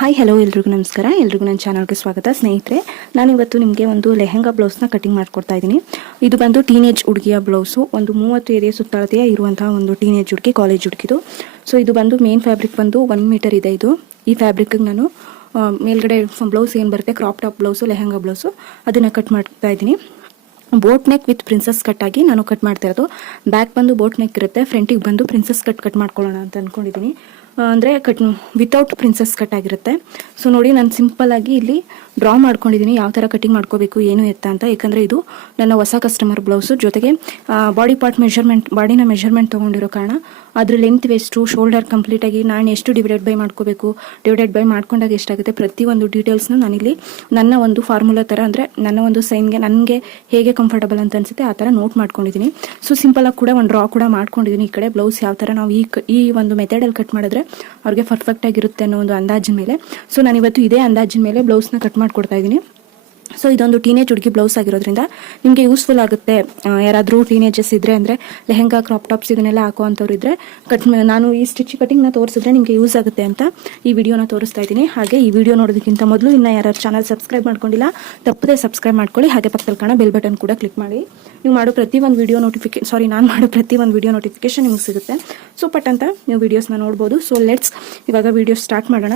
Hi hello ಎಲ್ರಿಗೂ ನಮಸ್ಕಾರ. ಎಲ್ರಿಗೂ ನನ್ನ ಚಾನಲ್ಗೆ ಸ್ವಾಗತ. ಸ್ನೇಹಿತರೆ, ನಾನಿವತ್ತು ನಿಮಗೆ ಒಂದು ಲೆಹಂಗಾ ಬ್ಲೌಸ್ನ ಕಟಿಂಗ್ ಮಾಡಿಕೊಡ್ತಾ ಇದ್ದೀನಿ. ಇದು ಬಂದು ಟೀನೇಜ್ ಹುಡುಗಿಯ ಬ್ಲೌಸು. ಒಂದು 30 ಎದೆ ಸುತ್ತಳತೆಯ ಇರುವಂತಹ ಒಂದು ಟೀನೇಜ್ ಹುಡುಗಿ, ಕಾಲೇಜ್ ಹುಡುಗಿದು. ಸೊ ಇದು ಬಂದು ಮೇನ್ ಫ್ಯಾಬ್ರಿಕ್ ಬಂದು 1 ಮೀಟರ್ ಇದೆ. ಈ ಫ್ಯಾಬ್ರಿಕ್ಗೆ ನಾನು ಮೇಲ್ಗಡೆ ಬ್ಲೌಸ್ ಏನು ಬರುತ್ತೆ, crop top blouse, lehenga blouse, ಅದನ್ನು ಕಟ್ ಮಾಡ್ತಾ ಇದ್ದೀನಿ. Boat neck with princess cut ಆಗಿ ನಾನು ಕಟ್ ಮಾಡ್ತಾ ಇರೋದು. ಬ್ಯಾಕ್ ಬಂದು ಬೋಟ್ ನೆಕ್ ಇರುತ್ತೆ, ಫ್ರಂಟಿಗೆ ಬಂದು ಪ್ರಿನ್ಸಸ್ ಕಟ್ ಮಾಡ್ಕೊಳ್ಳೋಣ ಅಂತ ಅಂದ್ಕೊಂಡಿದ್ದೀನಿ. ಅಂದರೆ ವಿತೌಟ್ ಪ್ರಿನ್ಸಸ್ ಕಟ್ ಆಗಿರುತ್ತೆ. ಸೊ ನೋಡಿ, ನಾನು ಸಿಂಪಲ್ ಆಗಿ ಇಲ್ಲಿ ಡ್ರಾ ಮಾಡ್ಕೊಂಡಿದ್ದೀನಿ ಯಾವ ಥರ ಕಟಿಂಗ್ ಮಾಡ್ಕೋಬೇಕು ಏನು ಎತ್ತ ಅಂತ. ಯಾಕಂದರೆ ಇದು ನನ್ನ ಹೊಸ ಕಸ್ಟಮರ್ ಬ್ಲೌಸು. ಜೊತೆಗೆ ಬಾಡಿನ ಮೆಷರ್ಮೆಂಟ್ ತೊಗೊಂಡಿರೋ ಕಾರಣ ಅದ್ರ ಲೆಂತ್ ವೆಸ್ಟು, ಶೋಲ್ಡರ್ ಕಂಪ್ಲೀಟಾಗಿ ನಾನು ಎಷ್ಟು ಡಿವೈಡೆಡ್ ಬೈ ಮಾಡ್ಕೋಬೇಕು, ಡಿವೈಡೆಡ್ ಬೈ ಮಾಡ್ಕೊಂಡಾಗ ಎಷ್ಟಾಗುತ್ತೆ, ಪ್ರತಿಯೊಂದು ಡೀಟೇಲ್ಸ್ನ ನಾನಿಲ್ಲಿ ನನ್ನ ಒಂದು ಫಾರ್ಮುಲಾ ಥರ, ಅಂದರೆ ನನ್ನ ಒಂದು ಸೈನ್ಗೆ ನನಗೆ ಹೇಗೆ ಕಂಫರ್ಟಬಲ್ ಅಂತ ಅನಿಸುತ್ತೆ ಆ ಥರ ನೋಟ್ ಮಾಡ್ಕೊಂಡಿದ್ದೀನಿ. ಸೊ ಸಿಂಪಲಾಗಿ ಕೂಡ ಒಂದು ಡ್ರಾ ಕೂಡ ಮಾಡ್ಕೊಂಡಿದ್ದೀನಿ. ಈ ಕಡೆ ಬ್ಲೌಸ್ ಯಾವ ಥರ ನಾವು ಈ ಒಂದು ಮೆಥಡಲ್ಲಿ ಕಟ್ ಮಾಡಿದ್ರೆ ಅವ್ರಿಗೆ ಪರ್ಫೆಕ್ಟ್ ಆಗಿರುತ್ತೆ ಅನ್ನೋ ಒಂದು ಅಂದಾಜಿನ ಮೇಲೆ. ಸೊ ನಾನಿವತ್ತು ಇದೇ ಅಂದಾಜಿನ ಮೇಲೆ ಬ್ಲೌಸ್ನ ಕಟ್ ಮಾಡ್ಕೊಡ್ತಾ ಇದ್ದೀನಿ. ಸೊ ಇದೊಂದು ಟೀನೇಜ್ ಹುಡುಗಿ ಬ್ಲೌಸ್ ಆಗಿರೋದ್ರಿಂದ ನಿಮಗೆ ಯೂಸ್ಫುಲ್ ಆಗುತ್ತೆ. ಯಾರಾದರೂ ಟೀನೇಜಸ್ ಇದ್ದರೆ, ಅಂದರೆ ಲೆಹಂಗಾ, ಕ್ರಾಪ್ ಟಾಪ್ಸ್ ಇದನ್ನೆಲ್ಲ ಹಾಕುವಂಥವ್ರು ಇದ್ದರೆ ನಾನು ಈ ಕಟಿಂಗ್ನ ತೋರಿಸಿದ್ರೆ ನಿಮಗೆ ಯೂಸ್ ಆಗುತ್ತೆ ಅಂತ ಈ ವಿಡಿಯೋನ ತೋರಿಸ್ತಾ ಇದ್ದೀನಿ. ಹಾಗೆ ಈ ವಿಡಿಯೋ ನೋಡೋದಕ್ಕಿಂತ ಮೊದಲು ಇನ್ನು ಯಾರು ಚಾನಲ್ ಸಬ್ಸ್ಕ್ರೈಬ್ ಮಾಡ್ಕೊಂಡಿಲ್ಲ, ತಪ್ಪದೇ ಸಬ್ಸ್ಕ್ರೈಬ್ ಮಾಡ್ಕೊಳ್ಳಿ. ಹಾಗೆ ಪಕ್ಕದಲ್ಲಿ ಕಾಣೋ ಬೆಲ್ ಬಟನ್ ಕೂಡ ಕ್ಲಿಕ್ ಮಾಡಿ. ನೀವು ಮಾಡೋ ಪ್ರತಿಯೊಂದು ವಿಡಿಯೋ ನಾನು ಮಾಡೋ ಪ್ರತಿಯೊಂದು ವಿಡಿಯೋ ನೋಟಿಫಿಕೇಶನ್ ನಿಮಗೆ ಸಿಗುತ್ತೆ. ಸೊ ಪಟ್ ಅಂತ ನೀವು ವೀಡಿಯೋಸ್ನ ನೋಡ್ಬೋದು. ಸೊ ಲೆಟ್ಸ್ ಇವಾಗ ವಿಡಿಯೋ ಸ್ಟಾರ್ಟ್ ಮಾಡೋಣ.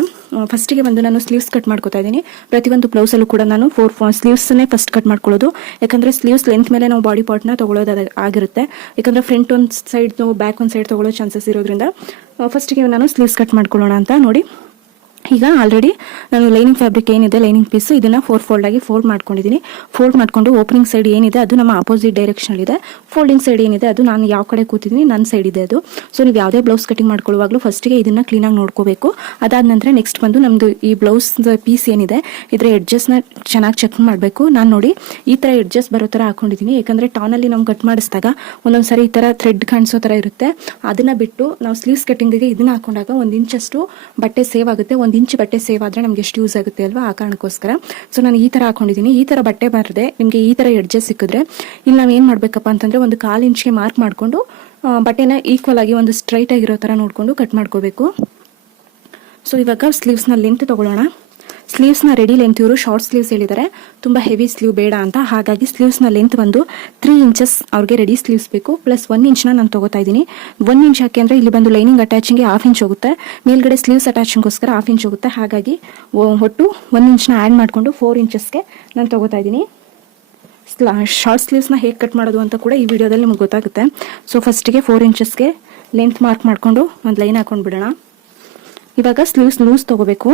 ಫಸ್ಟಿಗೆ ಬಂದು ನಾನು ಸ್ಲೀವ್ಸ್ ಕಟ್ ಮಾಡ್ಕೋತಾ ಇದ್ದೀನಿ. ಪ್ರತಿಯೊಂದು ಬ್ಲೌಸಲ್ಲೂ ಕೂಡ ನಾನು 4 ಸ್ಲೀವ್ಸ್ನೇ ಫಸ್ಟ್ ಕಟ್ ಮಾಡ್ಕೊಳ್ಳೋದು. ಯಾಕಂದರೆ ಸ್ಲೀವ್ಸ್ ಲೆಂತ್ ಮೇಲೆ ನಾವು ಬಾಡಿ ಪಾರ್ಟ್ನ ತೊಗೊಳ್ಳೋದು ಆಗಿರುತ್ತೆ. ಯಾಕಂದರೆ ಫ್ರಂಟ್ ಒಂದು ಸೈಡ್, ಬ್ಯಾಕ್ ಒಂದು ಸೈಡ್ ತೊಗೊಳ್ಳೋ ಚಾನ್ಸಸ್ ಇರೋದ್ರಿಂದ ಫಸ್ಟಿಗೆ ನಾನು ಸ್ಲೀವ್ಸ್ ಕಟ್ ಮಾಡ್ಕೊಳ್ಳೋಣ ಅಂತ. ನೋಡಿ, ಈಗ ಆಲ್ರೆಡಿ ನಾನು ಲೈನಿಂಗ್ ಫ್ಯಾಬ್ರಿಕ್ ಏನಿದೆ, ಲೈನಿಂಗ್ ಪೀಸ್, ಇದನ್ನು 4 ಫೋಲ್ಡ್ ಆಗಿ ಫೋಲ್ಡ್ ಮಾಡ್ಕೊಂಡಿದ್ದೀನಿ. ಫೋಲ್ಡ್ ಮಾಡ್ಕೊಂಡು ಓಪನಿಂಗ್ ಸೈಡ್ ಏನಿದೆ ಅದು ನಮ್ಮ ಆಪೋಸಿಟ್ ಡೈರೆಕ್ಷನ್ ಇದೆ. ಫೋಲ್ಡಿಂಗ್ ಸೈಡ್ ಏನಿದೆ ಅದು ನಾನು ಯಾವ ಕಡೆ ಕೂತಿದ್ದೀನಿ ನನ್ನ ಸೈಡ್ ಇದೆ ಅದು. ಸೊ ನೀವು ಯಾವುದೇ ಬ್ಲೌಸ್ ಕಟಿಂಗ್ ಮಾಡ್ಕೊಳ್ಳುವಾಗಲೂ ಫಸ್ಟಿಗೆ ಇದನ್ನು ಕ್ಲೀನಾಗಿ ನೋಡ್ಕೋಬೇಕು. ಅದಾದ ನಂತರ ನೆಕ್ಸ್ಟ್ ಬಂದು ನಮ್ಮದು ಈ ಬ್ಲೌಸ್ ಪೀಸ್ ಏನಿದೆ ಇದರ ಎಡ್ಜಸ್ನ ಚೆನ್ನಾಗಿ ಚೆಕ್ ಮಾಡಬೇಕು. ನಾನು ನೋಡಿ ಈ ಥರ ಎಡ್ಜಸ್ ಬರೋ ಥರ ಹಾಕೊಂಡಿದ್ದೀನಿ. ಯಾಕಂದರೆ ಟಾನಲ್ಲಿ ನಾವು ಕಟ್ ಮಾಡಿಸಿದಾಗ ಒಂದೊಂದು ಸರಿ ಈ ಥರ ಥ್ರೆಡ್ ಕಾಣಿಸೋ ಥರ ಇರುತ್ತೆ. ಅದನ್ನು ಬಿಟ್ಟು ನಾವು ಸ್ಲೀವ್ಸ್ ಕಟಿಂಗಿಗೆ ಇದನ್ನು ಹಾಕೊಂಡಾಗ 1 ಇಂಚಷ್ಟು ಬಟ್ಟೆ ಸೇವ್ ಆಗುತ್ತೆ. 1 ಇಂಚ್ ಬಟ್ಟೆ ಸೇವ್ ಆದರೆ ನಮಗೆ ಎಷ್ಟು ಯೂಸ್ ಆಗುತ್ತೆ ಅಲ್ವಾ, ಆ ಕಾರಣಕ್ಕೋಸ್ಕರ. ಸೊ ನಾನು ಈ ಥರ ಹಾಕೊಂಡಿದ್ದೀನಿ. ಈ ಥರ ಬಟ್ಟೆ ಬರದೆ ನಿಮಗೆ ಈ ಥರ ಎಡ್ಜಸ್ ಸಿಕ್ಕಿದ್ರೆ ಇಲ್ಲಿ ನಾವು ಏನು ಮಾಡಬೇಕಪ್ಪ ಅಂತಂದರೆ 1/4 ಇಂಚ್ಗೆ ಮಾರ್ಕ್ ಮಾಡಿಕೊಂಡು ಬಟ್ಟೆನ ಈಕ್ವಲ್ ಆಗಿ ಒಂದು ಸ್ಟ್ರೈಟ್ ಆಗಿರೋ ಥರ ನೋಡಿಕೊಂಡು ಕಟ್ ಮಾಡ್ಕೋಬೇಕು. ಸೊ ಇವಾಗ ಸ್ಲೀವ್ಸ್ನ ಲೆಂತ್ ತೊಗೊಳ್ಳೋಣ. ಸ್ಲೀವ್ಸ್ನ ರೆಡಿ ಲೆಂತ್ ಇವರು ಶಾರ್ಟ್ ಸ್ಲೀವ್ಸ್ ಹೇಳಿದ್ದಾರೆ, ತುಂಬ ಹೆವಿ ಸ್ಲೀವ್ ಬೇಡ ಅಂತ. ಹಾಗಾಗಿ ಸ್ಲೀವ್ಸ್ನ ಲೆಂತ್ ಬಂದು 3 ಇಂಚಸ್ ಅವ್ರಿಗೆ ರೆಡಿ ಸ್ಲೀವ್ಸ್ ಬೇಕು. ಪ್ಲಸ್ 1 ಇಂಚ್ನ ನಾನು ತೊಗೋತಾ ಇದ್ದೀನಿ. 1 ಇಂಚ್ ಯಾಕೆ ಅಂದರೆ ಇಲ್ಲಿ ಬಂದು ಲೈನಿಂಗ್ ಅಟ್ಯಾಚಿಂಗ್ಗೆ 1/2 ಇಂಚ್ ಹೋಗುತ್ತೆ, ಮೇಲ್ಗಡೆ ಸ್ಲೀವ್ಸ್ ಅಟ್ಯಾಚಿಂಗ್ಗೋಸ್ಕರ 1/2 ಇಂಚ್ ಹೋಗುತ್ತೆ. ಹಾಗಾಗಿ ಒಟ್ಟು 1 ಇಂಚ್ನ ಆ್ಯಡ್ ಮಾಡಿಕೊಂಡು 4 ಇಂಚಸ್ಗೆ ನಾನು ತೊಗೋತಾ ಇದ್ದೀನಿ. ಶಾರ್ಟ್ ಸ್ಲೀವ್ಸ್ನ ಹೇಗೆ ಕಟ್ ಮಾಡೋದು ಅಂತ ಕೂಡ ಈ ವಿಡಿಯೋದಲ್ಲಿ ನಿಮಗೆ ಗೊತ್ತಾಗುತ್ತೆ. ಸೊ ಫಸ್ಟಿಗೆ 4 ಇಂಚಸ್ಗೆ ಲೆಂತ್ ಮಾರ್ಕ್ ಮಾಡಿಕೊಂಡು ಒಂದು ಲೈನ್ ಹಾಕೊಂಡು ಬಿಡೋಣ. ಇವಾಗ ಸ್ಲೀವ್ಸ್ ಲೂಸ್ ತೊಗೋಬೇಕು.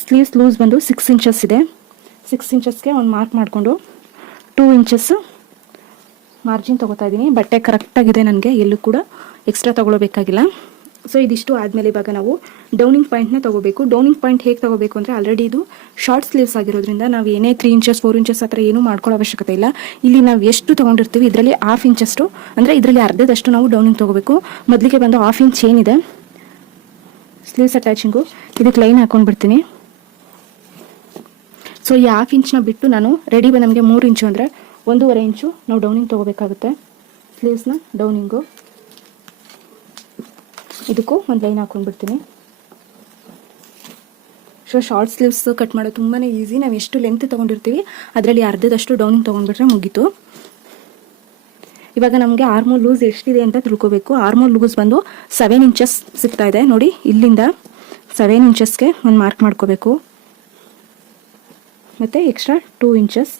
ಸ್ಲೀವ್ಸ್ ಲೂಸ್ ಬಂದು 6 ಇಂಚಸ್ ಇದೆ. 6 ಇಂಚಸ್ಗೆ ಒಂದು ಮಾರ್ಕ್ ಮಾಡಿಕೊಂಡು 2 ಇಂಚಸ್ ಮಾರ್ಜಿನ್ ತೊಗೋತಾ ಇದ್ದೀನಿ. ಬಟ್ಟೆ ಕರೆಕ್ಟಾಗಿದೆ ನನಗೆ, ಎಲ್ಲೂ ಕೂಡ ಎಕ್ಸ್ಟ್ರಾ ತೊಗೊಳ್ಬೇಕಾಗಿಲ್ಲ. ಸೊ ಇದಿಷ್ಟು ಆದಮೇಲೆ ಇವಾಗ ನಾವು ಡೌನಿಂಗ್ ಪಾಯಿಂಟ್ನ ತೊಗೋಬೇಕು. ಡೌನಿಂಗ್ ಪಾಯಿಂಟ್ ಹೇಗೆ ತೊಗೋಬೇಕು ಅಂದರೆ, ಆಲ್ರೆಡಿ ಇದು ಶಾರ್ಟ್ ಸ್ಲೀವ್ಸ್ ಆಗಿರೋದ್ರಿಂದ ನಾವು ಏನೇ 3 ಇಂಚಸ್ 4 ಇಂಚಸ್ ಆ ಥರ ಏನೂ ಮಾಡ್ಕೊಳ್ಳೋ ಅವಶ್ಯಕತೆ ಇಲ್ಲ. ಇಲ್ಲಿ ನಾವು ಎಷ್ಟು ತೊಗೊಂಡಿರ್ತೀವಿ ಇದರಲ್ಲಿ 1/2 ಇಂಚಷ್ಟು, ಅಂದರೆ ಇದರಲ್ಲಿ ಅರ್ಧದಷ್ಟು ನಾವು ಡೌನಿಂಗ್ ತೊಗೋಬೇಕು. ಮೊದಲಿಗೆ ಬಂದು 1/2 ಇಂಚ್ ಏನಿದೆ ಸ್ಲೀವ್ಸ್ ಅಟ್ಯಾಚಿಂಗು, ಇದಕ್ಕೆ ಲೈನ್ ಹಾಕೊಂಡ್ಬಿಡ್ತೀನಿ. ಸೊ ಈ 1/2 ಇಂಚ್ನ ಬಿಟ್ಟು ನಾನು ರೆಡಿ ನಮಗೆ 3 ಇಂಚು ಅಂದರೆ 1.5 ಇಂಚು ನಾವು ಡೌನಿಂಗ್ ತೊಗೋಬೇಕಾಗುತ್ತೆ. ಸ್ಲೀವ್ಸ್ನ ಡೌನಿಂಗು ಇದಕ್ಕೂ ಒಂದು ಲೈನ್ ಹಾಕೊಂಡ್ಬಿಡ್ತೀನಿ. ಸೊ ಶಾರ್ಟ್ ಸ್ಲೀವ್ಸ್ ಕಟ್ ಮಾಡೋದು ತುಂಬಾ ಈಸಿ. ನಾವು ಎಷ್ಟು ಲೆಂತ್ ತೊಗೊಂಡಿರ್ತೀವಿ ಅದರಲ್ಲಿ ಅರ್ಧದಷ್ಟು ಡೌನಿಂಗ್ ತೊಗೊಂಡ್ಬಿಟ್ರೆ ಮುಗೀತು. ಇವಾಗ ನಮಗೆ ಆರ್ಮೋಲ್ ಲೂಸ್ ಎಷ್ಟಿದೆ ಅಂತ ತಿಳ್ಕೋಬೇಕು. ಆರ್ಮೋಲ್ ಲೂಸ್ ಬಂದು 7 ಇಂಚಸ್ ಸಿಗ್ತಾ ಇದೆ. ನೋಡಿ, ಇಲ್ಲಿಂದ 7 ಇಂಚಸ್ಗೆ ಒಂದು ಮಾರ್ಕ್ ಮಾಡ್ಕೋಬೇಕು. ಮತ್ತು ಎಕ್ಸ್ಟ್ರಾ 2 ಇಂಚಸ್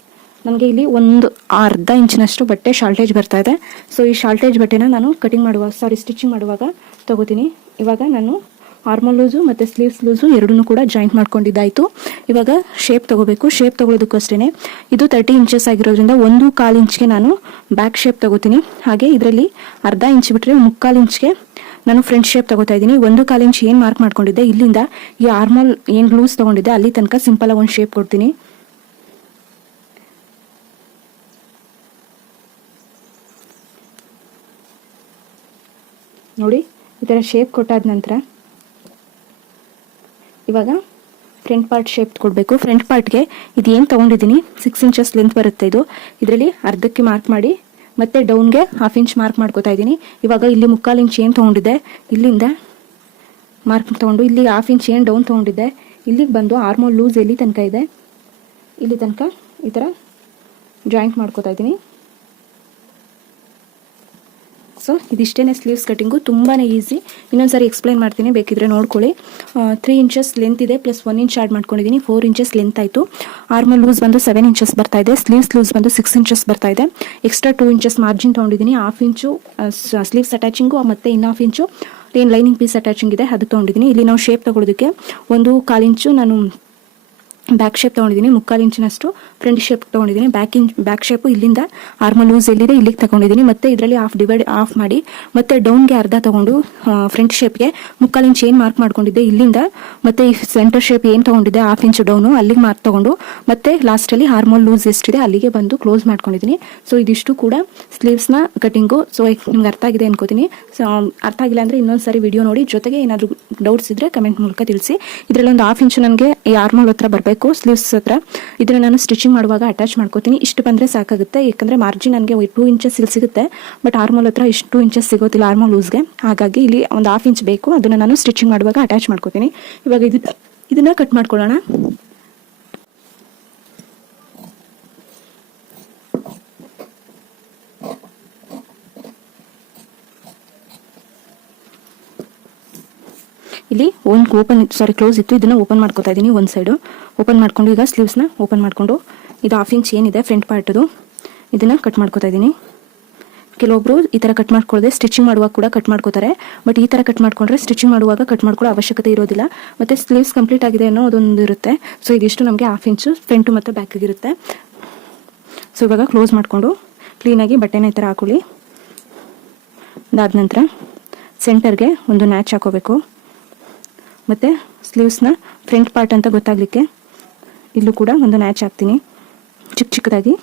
ನನಗೆ ಇಲ್ಲಿ ಒಂದು ಅರ್ಧ ಇಂಚಿನಷ್ಟು ಬಟ್ಟೆ ಶಾರ್ಟೇಜ್ ಬರ್ತಾ ಇದೆ. ಸೊ ಈ ಶಾರ್ಟೇಜ್ ಬಟ್ಟೆನ ನಾನು ಸ್ಟಿಚಿಂಗ್ ಮಾಡುವಾಗ ತೊಗೋತೀನಿ. ಇವಾಗ ನಾನು ಆರ್ಮೋಲ್ ಲೂಸು ಮತ್ತು ಸ್ಲೀವ್ಸ್ ಲೂಸು ಎರಡನ್ನೂ ಕೂಡ ಜಾಯಿಂಟ್ ಮಾಡ್ಕೊಂಡಿದ್ದಾಯಿತು. ಇವಾಗ ಶೇಪ್ ತೊಗೋಬೇಕು. ಶೇಪ್ ತೊಗೊಳೋದಕ್ಕೂ ಅಷ್ಟೇ, ಇದು 30 ಇಂಚಸ್ ಆಗಿರೋದ್ರಿಂದ 1/4 ಇಂಚ್ಗೆ ನಾನು ಬ್ಯಾಕ್ ಶೇಪ್ ತೊಗೋತೀನಿ. ಹಾಗೆ ಇದರಲ್ಲಿ ಅರ್ಧ ಇಂಚ್ ಬಿಟ್ಟರೆ 3/4 ಇಂಚ್ಗೆ ನಾನು ಫ್ರಂಟ್ ಶೇಪ್ ತೊಗೋತಾ ಇದ್ದೀನಿ. 1/4 ಇಂಚ್ ಏನು ಮಾರ್ಕ್ ಮಾಡ್ಕೊಂಡಿದ್ದೆ ಇಲ್ಲಿಂದ ಈ ಆರ್ಮೋಲ್ ಏನು ಲೂಸ್ ತೊಗೊಂಡಿದ್ದೆ ಅಲ್ಲಿ ತನಕ ಸಿಂಪಲಾಗಿ ಒಂದು ಶೇಪ್ ಕೊಡ್ತೀನಿ. ನೋಡಿ, ಈ ಥರ ಶೇಪ್ ಕೊಟ್ಟಾದ ನಂತರ ಇವಾಗ ಫ್ರಂಟ್ ಪಾರ್ಟ್ ಶೇಪ್ ಕೊಡಬೇಕು. ಫ್ರಂಟ್ ಪಾರ್ಟ್ಗೆ ಇದು ಏನು ತೊಗೊಂಡಿದ್ದೀನಿ 6 ಇಂಚಸ್ ಲೆಂತ್ ಬರುತ್ತೆ. ಇದರಲ್ಲಿ ಅರ್ಧಕ್ಕೆ ಮಾರ್ಕ್ ಮಾಡಿ ಮತ್ತೆ ಡೌನ್ಗೆ 1/2 ಇಂಚ್ ಮಾರ್ಕ್ ಮಾಡ್ಕೋತಾ ಇದ್ದೀನಿ. ಇವಾಗ ಇಲ್ಲಿ 3/4 ಇಂಚ್ ಏನು ತೊಗೊಂಡಿದ್ದೆ ಇಲ್ಲಿಂದ ಮಾರ್ಕ್ ತೊಗೊಂಡು ಇಲ್ಲಿ 1/2 ಇಂಚ್ ಏನು ಡೌನ್ ತೊಗೊಂಡಿದ್ದೆ ಇಲ್ಲಿಗೆ ಬಂದು ಆರ್ಮೋಲ್ ಲೂಸ್ ಎಲ್ಲಿ ತನಕ ಇದೆ ಇಲ್ಲಿ ತನಕ ಈ ಥರ ಜಾಯಿಂಟ್ ಮಾಡ್ಕೋತಾ ಇದ್ದೀನಿ. ಸೊ ಇದಿಷ್ಟೇ ಸ್ಲೀವ್ಸ್ ಕಟ್ಟಿಂಗು, ತುಂಬಾ ಈಸಿ. ಇನ್ನೊಂದು ಸಾರಿ ಎಕ್ಸ್ಪ್ಲೈನ್ ಮಾಡ್ತೀನಿ, ಬೇಕಿದ್ರೆ ನೋಡ್ಕೊಳ್ಳಿ. 3 ಇಂಚಸ್ ಲೆಂತ್ ಇದೆ, ಪ್ಲಸ್ 1 ಇಂಚ್ ಆ್ಯಡ್ ಮಾಡ್ಕೊಂಡಿದ್ದೀನಿ. 4 ಇಂಚಸ್ ಲೆಂತ್ ಆಯಿತು. ಆರ್ಮಲ್ ಲೂಸ್ ಬಂದು 7 ಇಂಚಸ್ ಬರ್ತಾ ಇದೆ. ಸ್ಲೀವ್ಸ್ ಲೂಸ್ ಬಂದು 6 ಇಂಚಸ್ ಬರ್ತಾ ಇದೆ. ಎಕ್ಸ್ಟ್ರಾ 2 ಇಂಚಸ್ ಮಾರ್ಜಿನ್ ತೊಗೊಂಡಿದ್ದೀನಿ. 1/2 ಇಂಚು ಸ್ಲೀವ್ಸ್ ಅಟ್ಯಾಚಿಂಗು, ಮತ್ತು 1/2 ಇಂಚು ಏನು ಲೈನಿಂಗ್ ಪೀಸ್ ಅಟ್ಯಾಚಿಂಗ್ ಇದೆ ಅದು ತೊಗೊಂಡಿದ್ದೀನಿ. ಇಲ್ಲಿ ನಾವು ಶೇಪ್ ತೊಗೊಳೋದಕ್ಕೆ 1/4 ಇಂಚು ನಾನು ಬ್ಯಾಕ್ ಶೇಪ್ ತೊಗೊಂಡಿದ್ದೀನಿ, 3/4 ಇಂಚಿನಷ್ಟು ಫ್ರಂಟ್ ಶೇಪ್ ತೊಗೊಂಡಿದ್ದೀನಿ. ಬ್ಯಾಕ್ ಶೇಪು ಇಲ್ಲಿಂದ ಆರ್ಮಲ್ ಲೂಸ್ ಎಲ್ಲಿದೆ ಇಲ್ಲಿಗೆ ತಗೊಂಡಿದ್ದೀನಿ. ಮತ್ತು ಇದರಲ್ಲಿ ಆಫ್ ಮಾಡಿ ಮತ್ತು ಡೌನ್ಗೆ ಅರ್ಧ ತೊಗೊಂಡು ಫ್ರಂಟ್ ಶೇಪ್ಗೆ 3/4 ಇಂಚ್ ಏನು ಮಾರ್ಕ್ ಮಾಡ್ಕೊಂಡಿದ್ದೆ ಇಲ್ಲಿಂದ, ಮತ್ತು ಈ ಸೆಂಟರ್ ಶೇಪ್ ಏನು ತೊಗೊಂಡಿದ್ದೆ 1/2 ಇಂಚು ಡೌನು ಅಲ್ಲಿಗೆ ಮಾರ್ಕ್ ತೊಗೊಂಡು, ಮತ್ತು ಲಾಸ್ಟಲ್ಲಿ ಆರ್ಮಲ್ ಲೂಸ್ ಎಷ್ಟಿದೆ ಅಲ್ಲಿಗೆ ಬಂದು ಕ್ಲೋಸ್ ಮಾಡ್ಕೊಂಡಿದ್ದೀನಿ. ಸೊ ಇದಿಷ್ಟು ಕೂಡ ಸ್ಲೀವ್ಸ್ನ ಕಟಿಂಗು. ಸೊ ನಿಮ್ಗೆ ಅರ್ಥ ಆಗಿದೆ ಅನ್ಕೋತೀನಿ. ಸೊ ಅರ್ಥ ಆಗಿಲ್ಲ ಅಂದರೆ ಇನ್ನೊಂದು ಸಾರಿ ವಿಡಿಯೋ ನೋಡಿ, ಜೊತೆಗೆ ಏನಾದರೂ ಡೌಟ್ಸ್ ಇದ್ದರೆ ಕಮೆಂಟ್ ಮೂಲಕ ತಿಳಿಸಿ. ಇದರಲ್ಲಿ ಒಂದು 1/2 ಇಂಚು ನನಗೆ ಈ ಆರ್ಮಲ್ ಹತ್ರ ಬರಬೇಕು ಸ್ಲೀವ್ಸ್ ಹತ್ರ. ಇದನ್ನು ನಾನು ಸ್ಟಿಚಿಂಗ್ ಮಾಡುವಾಗ ಅಟ್ಯಾಚ್ ಮಾಡ್ಕೋತೀನಿ. ಇಷ್ಟು ಬಂದರೆ ಸಾಕಾಗುತ್ತೆ, ಯಾಕಂದರೆ ಮಾರ್ಜಿನ್ ನನಗೆ 2 ಇಂಚಸ್ ಇಲ್ಲಿ ಸಿಗುತ್ತೆ, ಬಟ್ ಆರ್ಮಲ್ ಹತ್ರ ಇಷ್ಟು 2 ಇಂಚಸ್ ಸಿಗೋದಿಲ್ಲ ಆರ್ಮಲ್ ಲೂಸ್ಗೆ. ಹಾಗಾಗಿ ಇಲ್ಲಿ ಒಂದು 1/2 ಇಂಚ್ ಬೇಕು, ಅದನ್ನು ನಾನು ಸ್ಟಿಚಿಂಗ್ ಮಾಡುವಾಗ ಅಟ್ಯಾಚ್ ಮಾಡ್ಕೋತೀನಿ. ಇವಾಗ ಇದನ್ನು ಕಟ್ ಮಾಡ್ಕೊಳ್ಳೋಣ. ಇಲ್ಲಿ ಕ್ಲೋಸ್ ಇತ್ತು, ಇದನ್ನು ಓಪನ್ ಮಾಡ್ಕೋತಾ ಇದ್ದೀನಿ. ಒಂದು ಸೈಡು ಓಪನ್ ಮಾಡ್ಕೊಂಡು ಈಗ ಸ್ಲೀವ್ಸ್ನ ಓಪನ್ ಮಾಡಿಕೊಂಡು ಇದು 1/2 ಇಂಚ್ ಏನಿದೆ ಫ್ರಂಟ್ ಪಾರ್ಟದು ಇದನ್ನು ಕಟ್ ಮಾಡ್ಕೋತಾ ಇದ್ದೀನಿ. ಕೆಲವೊಬ್ರು ಈ ಥರ ಕಟ್ ಮಾಡ್ಕೊಳ್ಳದೆ ಸ್ಟಿಚಿಂಗ್ ಮಾಡುವಾಗ ಕೂಡ ಕಟ್ ಮಾಡ್ಕೋತಾರೆ, ಬಟ್ ಈ ಥರ ಕಟ್ ಮಾಡ್ಕೊಂಡ್ರೆ ಸ್ಟಿಚಿಂಗ್ ಮಾಡುವಾಗ ಕಟ್ ಮಾಡ್ಕೊಳ್ಳೋ ಅವಶ್ಯಕತೆ ಇರೋದಿಲ್ಲ. ಮತ್ತು ಸ್ಲೀವ್ಸ್ ಕಂಪ್ಲೀಟ್ ಆಗಿದೆ ಅನ್ನೋ ಅದೊಂದು ಇರುತ್ತೆ. ಸೊ ಇದಿಷ್ಟು ನಮಗೆ 1/2 ಇಂಚು ಫ್ರಂಟು ಮತ್ತು ಬ್ಯಾಕಿಗಿರುತ್ತೆ. ಸೊ ಇವಾಗ ಕ್ಲೋಸ್ ಮಾಡಿಕೊಂಡು ಕ್ಲೀನಾಗಿ ಬಟ್ಟೆನ ಈ ಥರ ಹಾಕೊಳ್ಳಿ. ಅದಾದ ನಂತರ ಸೆಂಟರ್ಗೆ ಒಂದು ನ್ಯಾಚ್ ಹಾಕೋಬೇಕು. ಮತ್ತು ಸ್ಲೀವ್ಸ್ನ ಫ್ರಂಟ್ ಪಾರ್ಟ್ ಅಂತ ಗೊತ್ತಾಗಲಿಕ್ಕೆ ಇಲ್ಲೂ ಕೂಡ ಒಂದು ನ್ಯಾಚ್ ಹಾಕ್ತೀನಿ ಚಿಕ್ಕದಾಗಿ.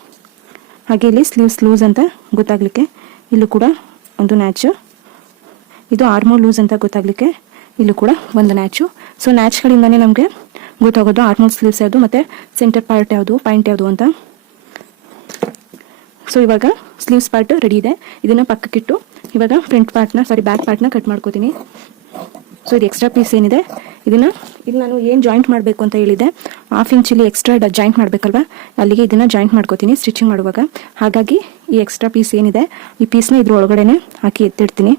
ಹಾಗೆ ಇಲ್ಲಿ ಸ್ಲೀವ್ಸ್ ಲೂಸ್ ಅಂತ ಗೊತ್ತಾಗಲಿಕ್ಕೆ ಇಲ್ಲೂ ಕೂಡ ಒಂದು ನ್ಯಾಚು. ಇದು ಆರ್ಮೋಲ್ ಲೂಸ್ ಅಂತ ಗೊತ್ತಾಗಲಿಕ್ಕೆ ಇಲ್ಲೂ ಕೂಡ ಒಂದು ನ್ಯಾಚು. ಸೊ ನ್ಯಾಚ್ಗಳಿಂದನೇ ನಮಗೆ ಗೊತ್ತಾಗೋದು ಆರ್ಮೋಲ್ ಸ್ಲೀವ್ಸ್ ಯಾವುದು ಮತ್ತು ಸೆಂಟರ್ ಪಾರ್ಟ್ ಯಾವುದು, ಪಾಯಿಂಟ್ ಯಾವುದು ಅಂತ. ಸೊ ಇವಾಗ ಸ್ಲೀವ್ಸ್ ಪಾರ್ಟ್ ರೆಡಿ ಇದೆ. ಇದನ್ನು ಪಕ್ಕಕ್ಕಿಟ್ಟು ಇವಾಗ ಬ್ಯಾಕ್ ಪಾರ್ಟ್ನ ಕಟ್ ಮಾಡ್ಕೋತೀನಿ. ಸೊ ಇದು ಎಕ್ಸ್ಟ್ರಾ ಪೀಸ್ ಏನಿದೆ ಇದನ್ನು ಇಲ್ಲಿ ನಾನು ಏನು ಜಾಯಿಂಟ್ ಮಾಡಬೇಕು ಅಂತ ಹೇಳಿದೆ, 1/2 ಇಂಚಲ್ಲಿ ಎಕ್ಸ್ಟ್ರಾ ಜಾಯಿಂಟ್ ಮಾಡಬೇಕಲ್ವ, ಅಲ್ಲಿಗೆ ಇದನ್ನು ಜಾಯಿಂಟ್ ಮಾಡ್ಕೋತೀನಿ ಸ್ಟಿಚಿಂಗ್ ಮಾಡುವಾಗ. ಹಾಗಾಗಿ ಈ ಎಕ್ಸ್ಟ್ರಾ ಪೀಸ್ ಏನಿದೆ ಈ ಪೀಸ್ನ ಇದ್ರ ಒಳಗಡೆನೆ ಹಾಕಿ ಎತ್ತಿಡ್ತೀನಿ.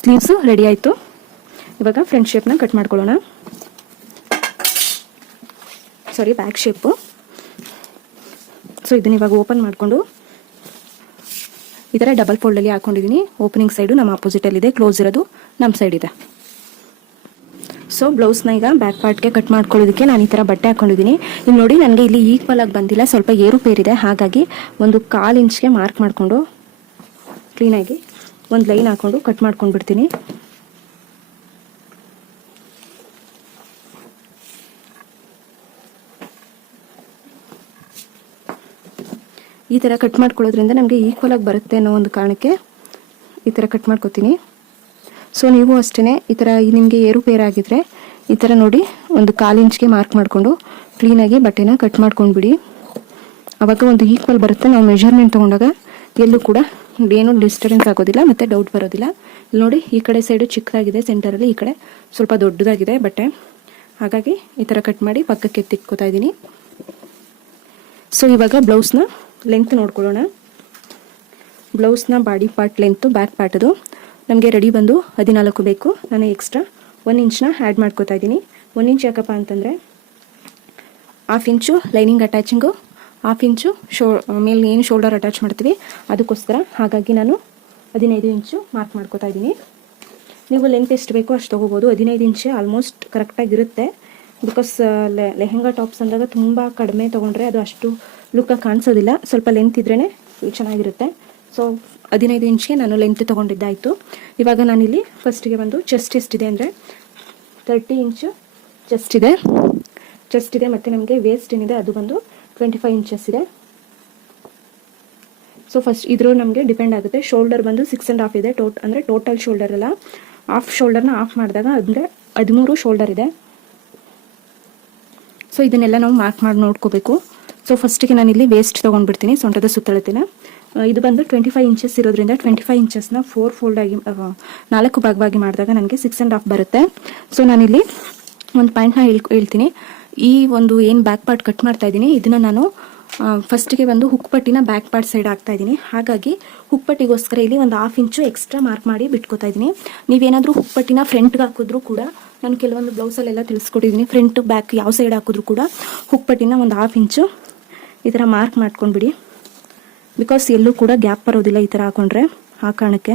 ಸ್ಲೀವ್ಸು ರೆಡಿ ಆಯಿತು. ಇವಾಗ ಫ್ರಂಟ್ ಶೇಪ್ನ ಕಟ್ ಮಾಡ್ಕೊಳ್ಳೋಣ. Back shape. ಸೊ ಇದನ್ನ ಇವಾಗ ಓಪನ್ ಮಾಡಿಕೊಂಡು ಈ ಥರ ಡಬಲ್ ಫೋಲ್ಡಲ್ಲಿ ಹಾಕೊಂಡಿದ್ದೀನಿ. ಓಪನಿಂಗ್ ಸೈಡು ನಮ್ಮ ಆಪೋಸಿಟಲ್ಲಿದೆ, ಕ್ಲೋಸ್ ಇರೋದು ನಮ್ಮ ಸೈಡ್ ಇದೆ. ಸೊ ಬ್ಲೌಸ್ನ ಈಗ ಬ್ಯಾಕ್ ಪಾರ್ಟ್ಗೆ ಕಟ್ ಮಾಡ್ಕೊಳ್ಳೋದಕ್ಕೆ ನಾನು ಈ ಥರ ಬಟ್ಟೆ ಹಾಕೊಂಡಿದ್ದೀನಿ. ಇಲ್ಲಿ ನೋಡಿ ನನಗೆ ಇಲ್ಲಿ ಈಕ್ವಲ್ ಆಗಿ ಬಂದಿಲ್ಲ, ಸ್ವಲ್ಪ ಏರುಪೇರಿದೆ. ಹಾಗಾಗಿ 1/4 ಇಂಚ್ಗೆ ಮಾರ್ಕ್ ಮಾಡಿಕೊಂಡು ಕ್ಲೀನಾಗಿ ಒಂದು ಲೈನ್ ಹಾಕ್ಕೊಂಡು ಕಟ್ ಮಾಡ್ಕೊಂಡು ಬಿಡ್ತೀನಿ. ಈ ಥರ ಕಟ್ ಮಾಡ್ಕೊಳ್ಳೋದ್ರಿಂದ ನಮಗೆ ಈಕ್ವಲ್ ಆಗಿ ಬರುತ್ತೆ ಅನ್ನೋ ಒಂದು ಕಾರಣಕ್ಕೆ ಈ ಥರ ಕಟ್ ಮಾಡ್ಕೋತೀನಿ. ಸೊ ನೀವು ಅಷ್ಟೇ ಈ ಥರ ನಿಮಗೆ ಏರುಪೇರಾಗಿದ್ದರೆ ಈ ಥರ ನೋಡಿ 1/4 ಇಂಚ್ಗೆ ಮಾರ್ಕ್ ಮಾಡಿಕೊಂಡು ಕ್ಲೀನಾಗಿ ಬಟ್ಟೆನ ಕಟ್ ಮಾಡ್ಕೊಂಡ್ಬಿಡಿ. ಆವಾಗ ಒಂದು ಈಕ್ವಲ್ ಬರುತ್ತೆ. ನಾವು ಮೆಜರ್ಮೆಂಟ್ ತೊಗೊಂಡಾಗ ಎಲ್ಲೂ ಕೂಡ ಏನೂ ಡಿಸ್ಟರ್ಬೆನ್ಸ್ ಆಗೋದಿಲ್ಲ ಮತ್ತು ಡೌಟ್ ಬರೋದಿಲ್ಲ. ಇಲ್ಲಿ ನೋಡಿ ಈ ಕಡೆ ಸೈಡು ಚಿಕ್ಕದಾಗಿದೆ, ಸೆಂಟರಲ್ಲಿ ಈ ಕಡೆ ಸ್ವಲ್ಪ ದೊಡ್ಡದಾಗಿದೆ ಬಟ್ಟೆ. ಹಾಗಾಗಿ ಈ ಥರ ಕಟ್ ಮಾಡಿ ಪಕ್ಕಕ್ಕೆ ಎತ್ತಿಟ್ಕೋತಾ ಇದ್ದೀನಿ. ಸೊ ಇವಾಗ ಬ್ಲೌಸ್ನ ಲೆಂತ್ ನೋಡ್ಕೊಳ್ಳೋಣ. ಬ್ಲೌಸ್ನ ಬಾಡಿ ಪಾರ್ಟ್ ಲೆಂತು ಬ್ಯಾಕ್ ಪಾರ್ಟದು ನಮಗೆ ರೆಡಿ ಬಂದು 14 ಬೇಕು. ನಾನು ಎಕ್ಸ್ಟ್ರಾ 1 ಇಂಚ್ನ ಆ್ಯಡ್ ಮಾಡ್ಕೋತಾ ಇದ್ದೀನಿ. 1 ಇಂಚ್ ಯಾಕಪ್ಪ ಅಂತಂದರೆ 1/2 ಇಂಚು ಲೈನಿಂಗ್ ಅಟ್ಯಾಚಿಂಗು, 1/2 ಇಂಚು ಮೇಲೆ ಏನು ಶೋಲ್ಡರ್ ಅಟ್ಯಾಚ್ ಮಾಡ್ತೀವಿ ಅದಕ್ಕೋಸ್ಕರ. ಹಾಗಾಗಿ ನಾನು 15 ಇಂಚು ಮಾರ್ಕ್ ಮಾಡ್ಕೋತಾ ಇದ್ದೀನಿ. ನೀವು ಲೆಂತ್ ಎಷ್ಟು ಬೇಕೋ ಅಷ್ಟು ತೊಗೋಬೋದು. 15 ಇಂಚು ಆಲ್ಮೋಸ್ಟ್ ಕರೆಕ್ಟಾಗಿರುತ್ತೆ. ಬಿಕಾಸ್ ಲೆಹೆಂಗಾ ಟಾಪ್ಸ್ ಅಂದಾಗ ತುಂಬ ಕಡಿಮೆ ತೊಗೊಂಡ್ರೆ ಅದು ಅಷ್ಟು ಲುಕ್ಕಾಗಿ ಕಾಣಿಸೋದಿಲ್ಲ. ಸ್ವಲ್ಪ ಲೆಂತ್ ಇದ್ರೇ ಚೆನ್ನಾಗಿರುತ್ತೆ. ಸೊ 15 ಇಂಚ್ಗೆ ನಾನು ಲೆಂತ್ ತೊಗೊಂಡಿದ್ದಾಯಿತು. ಇವಾಗ ನಾನಿಲ್ಲಿ ಫಸ್ಟಿಗೆ ಬಂದು ಚೆಸ್ಟ್ ಎಷ್ಟಿದೆ ಅಂದರೆ 30 ಇಂಚು ಚೆಸ್ಟ್ ಇದೆ ಮತ್ತು ನಮಗೆ ವೇಸ್ಟ್ ಏನಿದೆ ಅದು ಬಂದು 25 ಇಂಚಸ್ ಇದೆ. ಸೊ ಫಸ್ಟ್ ಇದ್ರ ನಮಗೆ ಡಿಪೆಂಡ್ ಆಗುತ್ತೆ. ಶೋಲ್ಡರ್ ಬಂದು 6.5 ಇದೆ. ಅಂದರೆ ಟೋಟಲ್ ಶೋಲ್ಡರ್ ಅಲ್ಲ, ಹಾಫ್ ಶೋಲ್ಡರ್ನ ಆಫ್ ಮಾಡಿದಾಗ ಅಂದರೆ 13 ಶೋಲ್ಡರ್ ಇದೆ. ಸೊ ಇದನ್ನೆಲ್ಲ ನಾವು ಮಾರ್ಕ್ ಮಾಡಿ ನೋಡ್ಕೋಬೇಕು. ಸೊ ಫಸ್ಟಿಗೆ ನಾನಿಲ್ಲಿ ವೇಸ್ಟ್ ತೊಗೊಂಡ್ಬಿಡ್ತೀನಿ, ಸೊಂಟದ ಸುತ್ತಳತೆನ. ಇದು ಬಂದು 25 ಇಂಚಸ್ ಇರೋದ್ರಿಂದ 25 ಇಂಚಸ್ನ 4 ಫೋಲ್ಡ್ ಆಗಿ 4 ಭಾಗವಾಗಿ ಮಾಡಿದಾಗ ನನಗೆ 6.5 ಬರುತ್ತೆ. ಸೊ ನಾನಿಲ್ಲಿ ಒಂದು ಪಾಯಿಂಟ್ನ ಹೇಳ್ತೀನಿ. ಈ ಒಂದು ಏನು ಬ್ಯಾಕ್ ಪಾರ್ಟ್ ಕಟ್ ಮಾಡ್ತಾ ಇದ್ದೀನಿ ಇದನ್ನು ನಾನು ಫಸ್ಟಿಗೆ ಒಂದು ಹುಕ್ ಪಟ್ಟಿನ ಬ್ಯಾಕ್ ಪಾರ್ಟ್ ಸೈಡ್ ಹಾಕ್ತಾ ಇದ್ದೀನಿ. ಹಾಗಾಗಿ ಹುಕ್ ಪಟ್ಟಿಗೋಸ್ಕರ ಇಲ್ಲಿ ಒಂದು 1/2 ಇಂಚು ಎಕ್ಸ್ಟ್ರಾ ಮಾರ್ಕ್ ಮಾಡಿ ಬಿಟ್ಕೋತಾ ಇದ್ದೀನಿ. ನೀವೇನಾದರೂ ಹುಕ್ ಪಟ್ಟಿನ ಫ್ರಂಟ್ಗೆ ಹಾಕಿದ್ರೂ ಕೂಡ ನಾನು ಕೆಲವೊಂದು ಬ್ಲೌಸಲ್ಲೆಲ್ಲ ತಿಳಿಸ್ಕೊಟ್ಟಿದ್ದೀನಿ. ಫ್ರಂಟ್ ಬ್ಯಾಕ್ ಯಾವ ಸೈಡ್ ಹಾಕಿದ್ರೂ ಕೂಡ ಹುಕ್ ಪಟ್ಟಿನ ಒಂದು 1/2 ಇಂಚು ಈ ಥರ ಮಾರ್ಕ್ ಮಾಡ್ಕೊಂಡ್ಬಿಡಿ. ಬಿಕಾಸ್ ಎಲ್ಲೂ ಕೂಡ ಗ್ಯಾಪ್ ಬರೋದಿಲ್ಲ ಈ ಥರ ಹಾಕೊಂಡ್ರೆ. ಆ ಕಾರಣಕ್ಕೆ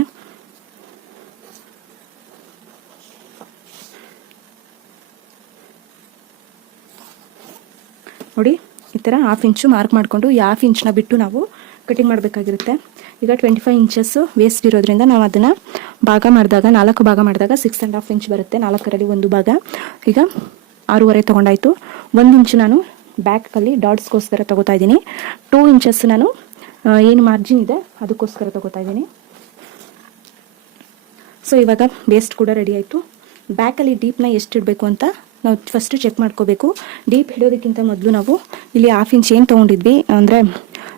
ನೋಡಿ ಈ ಥರ 1/2 ಇಂಚು ಮಾರ್ಕ್ ಮಾಡಿಕೊಂಡು ಈ 1/2 ಇಂಚನ್ನ ಬಿಟ್ಟು ನಾವು ಕಟಿಂಗ್ ಮಾಡಬೇಕಾಗಿರುತ್ತೆ. ಈಗ 25 ಇಂಚಸ್ ವೇಸ್ಟ್ ಇರೋದ್ರಿಂದ ನಾವು ಅದನ್ನು ಭಾಗ ಮಾಡಿದಾಗ 4 ಭಾಗ ಮಾಡಿದಾಗ 6.5 ಇಂಚ್ ಬರುತ್ತೆ. 4ರಲ್ಲಿ 1 ಭಾಗ. ಈಗ 6.5 ತೊಗೊಂಡಾಯ್ತು. 1 ಇಂಚು ನಾನು ಬ್ಯಾಕಲ್ಲಿ ಡಾಟ್ಸ್ಗೋಸ್ಕರ ತೊಗೋತಾ ಇದ್ದೀನಿ. 2 ಇಂಚಸ್ ನಾನು ಏನು ಮಾರ್ಜಿನ್ ಇದೆ ಅದಕ್ಕೋಸ್ಕರ ತೊಗೋತಾ ಇದ್ದೀನಿ. ಸೊ ಇವಾಗ ವೇಸ್ಟ್ ಕೂಡ ರೆಡಿ ಆಯಿತು. ಬ್ಯಾಕಲ್ಲಿ ಡೀಪ್ನ ಎಷ್ಟು ಇಡಬೇಕು ಅಂತ ನಾವು ಫಸ್ಟು ಚೆಕ್ ಮಾಡ್ಕೋಬೇಕು. ಡೀಪ್ ಹಿಡಿಯೋದಕ್ಕಿಂತ ಮೊದಲು ನಾವು ಇಲ್ಲಿ 1/2 ಇಂಚ್ ಏನು ತೊಗೊಂಡಿದ್ವಿ ಅಂದರೆ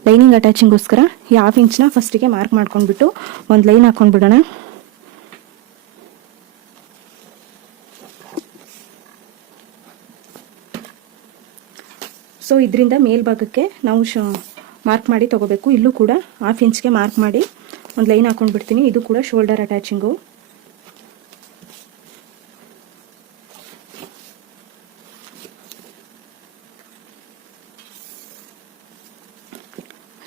ಲೈನಿಂಗ್ ಅಟ್ಯಾಚಿಂಗೋಸ್ಕರ ಈ 1/2 ಇಂಚ್ನ ಫಸ್ಟಿಗೆ ಮಾರ್ಕ್ ಮಾಡ್ಕೊಂಡ್ಬಿಟ್ಟು ಒಂದು ಲೈನ್ ಹಾಕ್ಕೊಂಡ್ಬಿಡೋಣ. ಸೊ ಇದರಿಂದ ಮೇಲ್ಭಾಗಕ್ಕೆ ನಾವು ಮಾರ್ಕ್ ಮಾಡಿ ತೊಗೋಬೇಕು. ಇಲ್ಲೂ ಕೂಡ 1/2 ಇಂಚ್ಗೆ ಮಾರ್ಕ್ ಮಾಡಿ ಒಂದು ಲೈನ್ ಹಾಕ್ಕೊಂಡ್ಬಿಡ್ತೀನಿ. ಇದು ಕೂಡ ಶೋಲ್ಡರ್ ಅಟ್ಯಾಚಿಂಗು.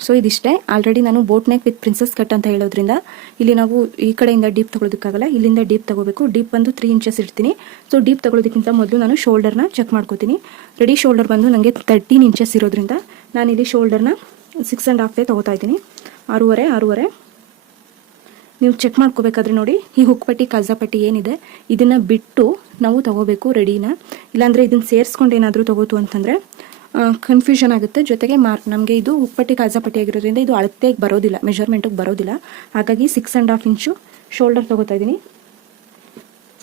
ಸೊ ಇದಿಷ್ಟೇ. ಆಲ್ರೆಡಿ ನಾನು boat neck with princess cut ಅಂತ ಹೇಳೋದ್ರಿಂದ ಇಲ್ಲಿ ನಾವು ಈ ಕಡೆಯಿಂದ ಡೀಪ್ ತೊಗೊಳೋದಕ್ಕಾಗಲ್ಲ, ಇಲ್ಲಿಂದ ಡೀಪ್ ತೊಗೋಬೇಕು. ಡೀಪ್ ಬಂದು 3 ಇಂಚಸ್ ಇಡ್ತೀನಿ. ಸೊ ಡೀಪ್ ತೊಗೊಳೋದಕ್ಕಿಂತ ಮೊದಲು ನಾನು ಶೋಲ್ಡರ್ನ ಚೆಕ್ ಮಾಡ್ಕೋತೀನಿ. ರೆಡಿ ಶೋಲ್ಡರ್ ಬಂದು ನನಗೆ 13 ಇಂಚಸ್ ಇರೋದ್ರಿಂದ ನಾನಿಲ್ಲಿ ಶೋಲ್ಡರ್ನ 6.5 ತೊಗೋತಾ ಇದ್ದೀನಿ. 6.5 ನೀವು ಚೆಕ್ ಮಾಡ್ಕೋಬೇಕಾದ್ರೆ ನೋಡಿ, ಈ ಹುಕ್ ಪಟ್ಟಿ ಕಜ್ಜಾ ಪಟ್ಟಿ ಏನಿದೆ ಇದನ್ನು ಬಿಟ್ಟು ನಾವು ತೊಗೋಬೇಕು ರೆಡಿನ. ಇಲ್ಲಾಂದರೆ ಇದನ್ನು ಸೇರಿಸ್ಕೊಂಡು ಏನಾದರೂ ತೊಗೋತು ಅಂತಂದರೆ ಕನ್ಫ್ಯೂಷನ್ ಆಗುತ್ತೆ. ಜೊತೆಗೆ ನಮಗೆ ಇದು ಹುಕ್ಪಟ್ಟಿ ಕಾಜಾಪಟ್ಟಿ ಆಗಿರೋದ್ರಿಂದ ಇದು ಅಳತೆಗೆ ಬರೋದಿಲ್ಲ, ಮೆಜರ್ಮೆಂಟಿಗೆ ಬರೋದಿಲ್ಲ. ಹಾಗಾಗಿ 6.5 ಇಂಚು ಶೋಲ್ಡರ್ ತೊಗೋತಾ ಇದ್ದೀನಿ.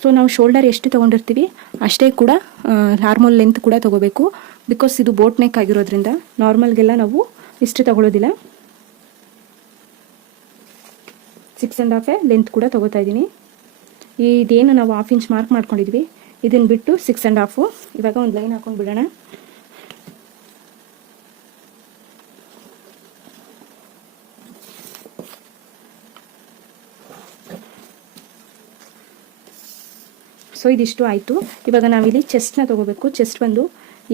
ಸೊ ನಾವು ಶೋಲ್ಡರ್ ಎಷ್ಟು ತೊಗೊಂಡಿರ್ತೀವಿ ಅಷ್ಟೇ ಕೂಡ ನಾರ್ಮಲ್ ಲೆಂತ್ ಕೂಡ ತೊಗೋಬೇಕು. ಬಿಕಾಸ್ ಇದು ಬೋಟ್ ನೆಕ್ ಆಗಿರೋದ್ರಿಂದ ನಾರ್ಮಲ್ಗೆಲ್ಲ ನಾವು ಇಷ್ಟು ತೊಗೊಳೋದಿಲ್ಲ. 6.5 ಲೆಂತ್ ಕೂಡ ತೊಗೋತಾ ಇದ್ದೀನಿ. ಇದೇನು ನಾವು 1/2 ಇಂಚ್ ಮಾರ್ಕ್ ಮಾಡ್ಕೊಂಡಿದ್ವಿ ಇದನ್ನು ಬಿಟ್ಟು 6.5 ಇವಾಗ ಒಂದು ಲೈನ್ ಹಾಕೊಂಡು ಬಿಡೋಣ. ಸೊ ಇದಿಷ್ಟು ಆಯಿತು. ಇವಾಗ ನಾವಿಲ್ಲಿ ಚೆಸ್ಟ್ನ ತೊಗೋಬೇಕು. ಚೆಸ್ಟ್ ಬಂದು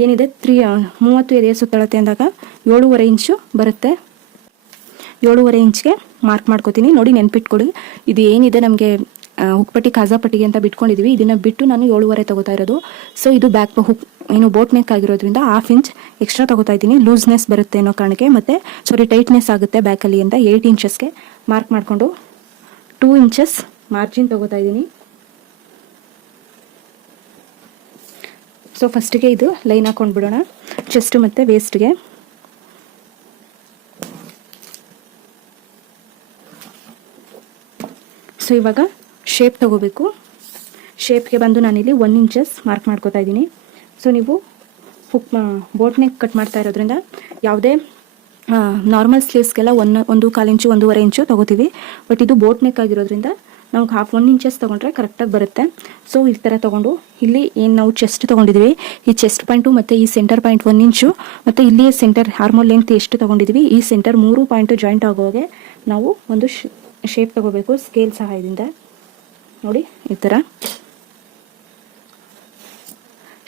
ಏನಿದೆ 30 ಎದೆಯ ಸುತ್ತಳತೆ ಅಂದಾಗ 7.5 ಇಂಚು ಬರುತ್ತೆ. 7.5 ಇಂಚ್ಗೆ ಮಾರ್ಕ್ ಮಾಡ್ಕೋತೀನಿ. ನೋಡಿ ನೆನ್ಪಿಟ್ಕೊಳ್ಳಿ, ಇದು ಏನಿದೆ ನಮಗೆ ಹುಕ್ಪಟ್ಟಿ ಕಾಜಾಪಟ್ಟಿಗೆ ಅಂತ ಬಿಟ್ಕೊಂಡಿದ್ವಿ, ಇದನ್ನು ಬಿಟ್ಟು ನಾನು 7.5 ತೊಗೋತಾ ಇರೋದು. ಸೊ ಇದು ಬ್ಯಾಕ್ ಹುಕ್ ಏನು ಬೋಟ್ ನೆಕ್ ಆಗಿರೋದ್ರಿಂದ 1/2 ಇಂಚ್ ಎಕ್ಸ್ಟ್ರಾ ತೊಗೋತಾ ಇದ್ದೀನಿ. ಲೂಸ್ನೆಸ್ ಬರುತ್ತೆ ಅನ್ನೋ ಕಾರಣಕ್ಕೆ, ಮತ್ತು ಟೈಟ್ನೆಸ್ ಆಗುತ್ತೆ ಬ್ಯಾಕಲ್ಲಿ ಅಂತ 8 ಇಂಚಸ್ಗೆ ಮಾರ್ಕ್ ಮಾಡಿಕೊಂಡು 2 ಇಂಚಸ್ ಮಾರ್ಜಿನ್ ತೊಗೋತಾ ಇದ್ದೀನಿ. ಸೊ ಫಸ್ಟಿಗೆ ಇದು ಲೈನ್ ಹಾಕೊಂಡು ಬಿಡೋಣ ಚೆಸ್ಟ್ ಮತ್ತು ವೇಸ್ಟ್ಗೆ. ಸೊ ಇವಾಗ ಶೇಪ್ ತೊಗೋಬೇಕು. ಶೇಪ್ಗೆ ಬಂದು ನಾನಿಲ್ಲಿ 1 ಇಂಚಸ್ ಮಾರ್ಕ್ ಮಾಡ್ಕೋತಾ ಇದ್ದೀನಿ. ಸೊ ನೀವು ಬೋಟ್ ನೆಕ್ ಕಟ್ ಮಾಡ್ತಾ ಇರೋದ್ರಿಂದ ಯಾವುದೇ ನಾರ್ಮಲ್ ಸ್ಲೀವ್ಸ್ಗೆಲ್ಲ 1.25 ಇಂಚು 1.5 ಇಂಚು ತೊಗೋತೀವಿ. ಬಟ್ ಇದು ಬೋಟ್ ನೆಕ್ ಆಗಿರೋದ್ರಿಂದ ನಾವು 1 ಇಂಚಸ್ ತೊಗೊಂಡ್ರೆ ಕರೆಕ್ಟಾಗಿ ಬರುತ್ತೆ. ಸೊ ಈ ಥರ ತೊಗೊಂಡು ಇಲ್ಲಿ ಏನು ನಾವು ಚೆಸ್ಟ್ ತೊಗೊಂಡಿದ್ವಿ, ಈ ಚೆಸ್ಟ್ ಪಾಯಿಂಟು ಮತ್ತು ಈ ಸೆಂಟರ್ ಪಾಯಿಂಟ್ 1 ಇಂಚು ಮತ್ತು ಇಲ್ಲಿ ಸೆಂಟರ್ ಹಾರ್ಮೋನ್ ಲೆಂತ್ ಎಷ್ಟು ತೊಗೊಂಡಿದ್ವಿ ಈ ಸೆಂಟರ್ 3 ಪಾಯಿಂಟು ಜಾಯಿಂಟ್ ಆಗೋಗೆ ನಾವು ಒಂದು ಶೇಪ್ ತೊಗೋಬೇಕು ಸ್ಕೇಲ್ ಸಹಾಯದಿಂದ. ನೋಡಿ ಈ ಥರ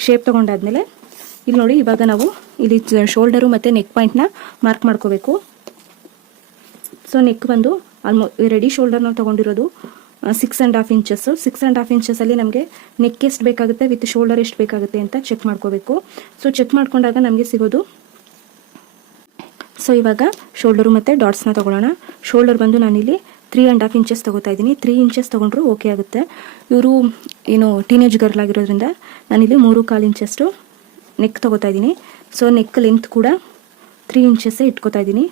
ಶೇಪ್ ತೊಗೊಂಡಾದ್ಮೇಲೆ ಇಲ್ಲಿ ನೋಡಿ ಇವಾಗ ನಾವು ಇಲ್ಲಿ ಶೋಲ್ಡರು ಮತ್ತು ನೆಕ್ ಪಾಯಿಂಟ್ನ ಮಾರ್ಕ್ ಮಾಡ್ಕೋಬೇಕು. ಸೊ ನೆಕ್ ಬಂದು ರೆಡಿ ಶೋಲ್ಡರ್ ನಾವು ತೊಗೊಂಡಿರೋದು 6.5 ಇಂಚಸ್ಸು. 6.5 ಇಂಚಸಲ್ಲಿ ನಮಗೆ ನೆಕ್ ಎಷ್ಟು ಬೇಕಾಗುತ್ತೆ ವಿತ್ ಶೋಲ್ಡರ್ ಎಷ್ಟು ಬೇಕಾಗುತ್ತೆ ಅಂತ ಚೆಕ್ ಮಾಡ್ಕೋಬೇಕು. ಸೊ ಚೆಕ್ ಮಾಡ್ಕೊಂಡಾಗ ನಮಗೆ ಸಿಗೋದು. ಸೊ ಇವಾಗ ಶೋಲ್ಡರು ಮತ್ತು ಡಾಟ್ಸ್ನ ತೊಗೊಳ್ಳೋಣ. ಶೋಲ್ಡರ್ ಬಂದು ನಾನಿಲ್ಲಿ 3.5 ಇಂಚಸ್ ತೊಗೋತಾ ಇದ್ದೀನಿ. 3 ಇಂಚಸ್ ತೊಗೊಂಡ್ರು ಓಕೆ ಆಗುತ್ತೆ. ಇವರು ಏನು ಟೀನೇಜ್ ಗರ್ಲ್ ಆಗಿರೋದ್ರಿಂದ ನಾನಿಲ್ಲಿ 3.25 ಇಂಚಷ್ಟು ನೆಕ್ ತೊಗೋತಾ ಇದ್ದೀನಿ. ಸೊ ನೆಕ್ ಲೆಂತ್ ಕೂಡ 3 ಇಂಚಸ್ಸೇ ಇಟ್ಕೋತಾ ಇದ್ದೀನಿ.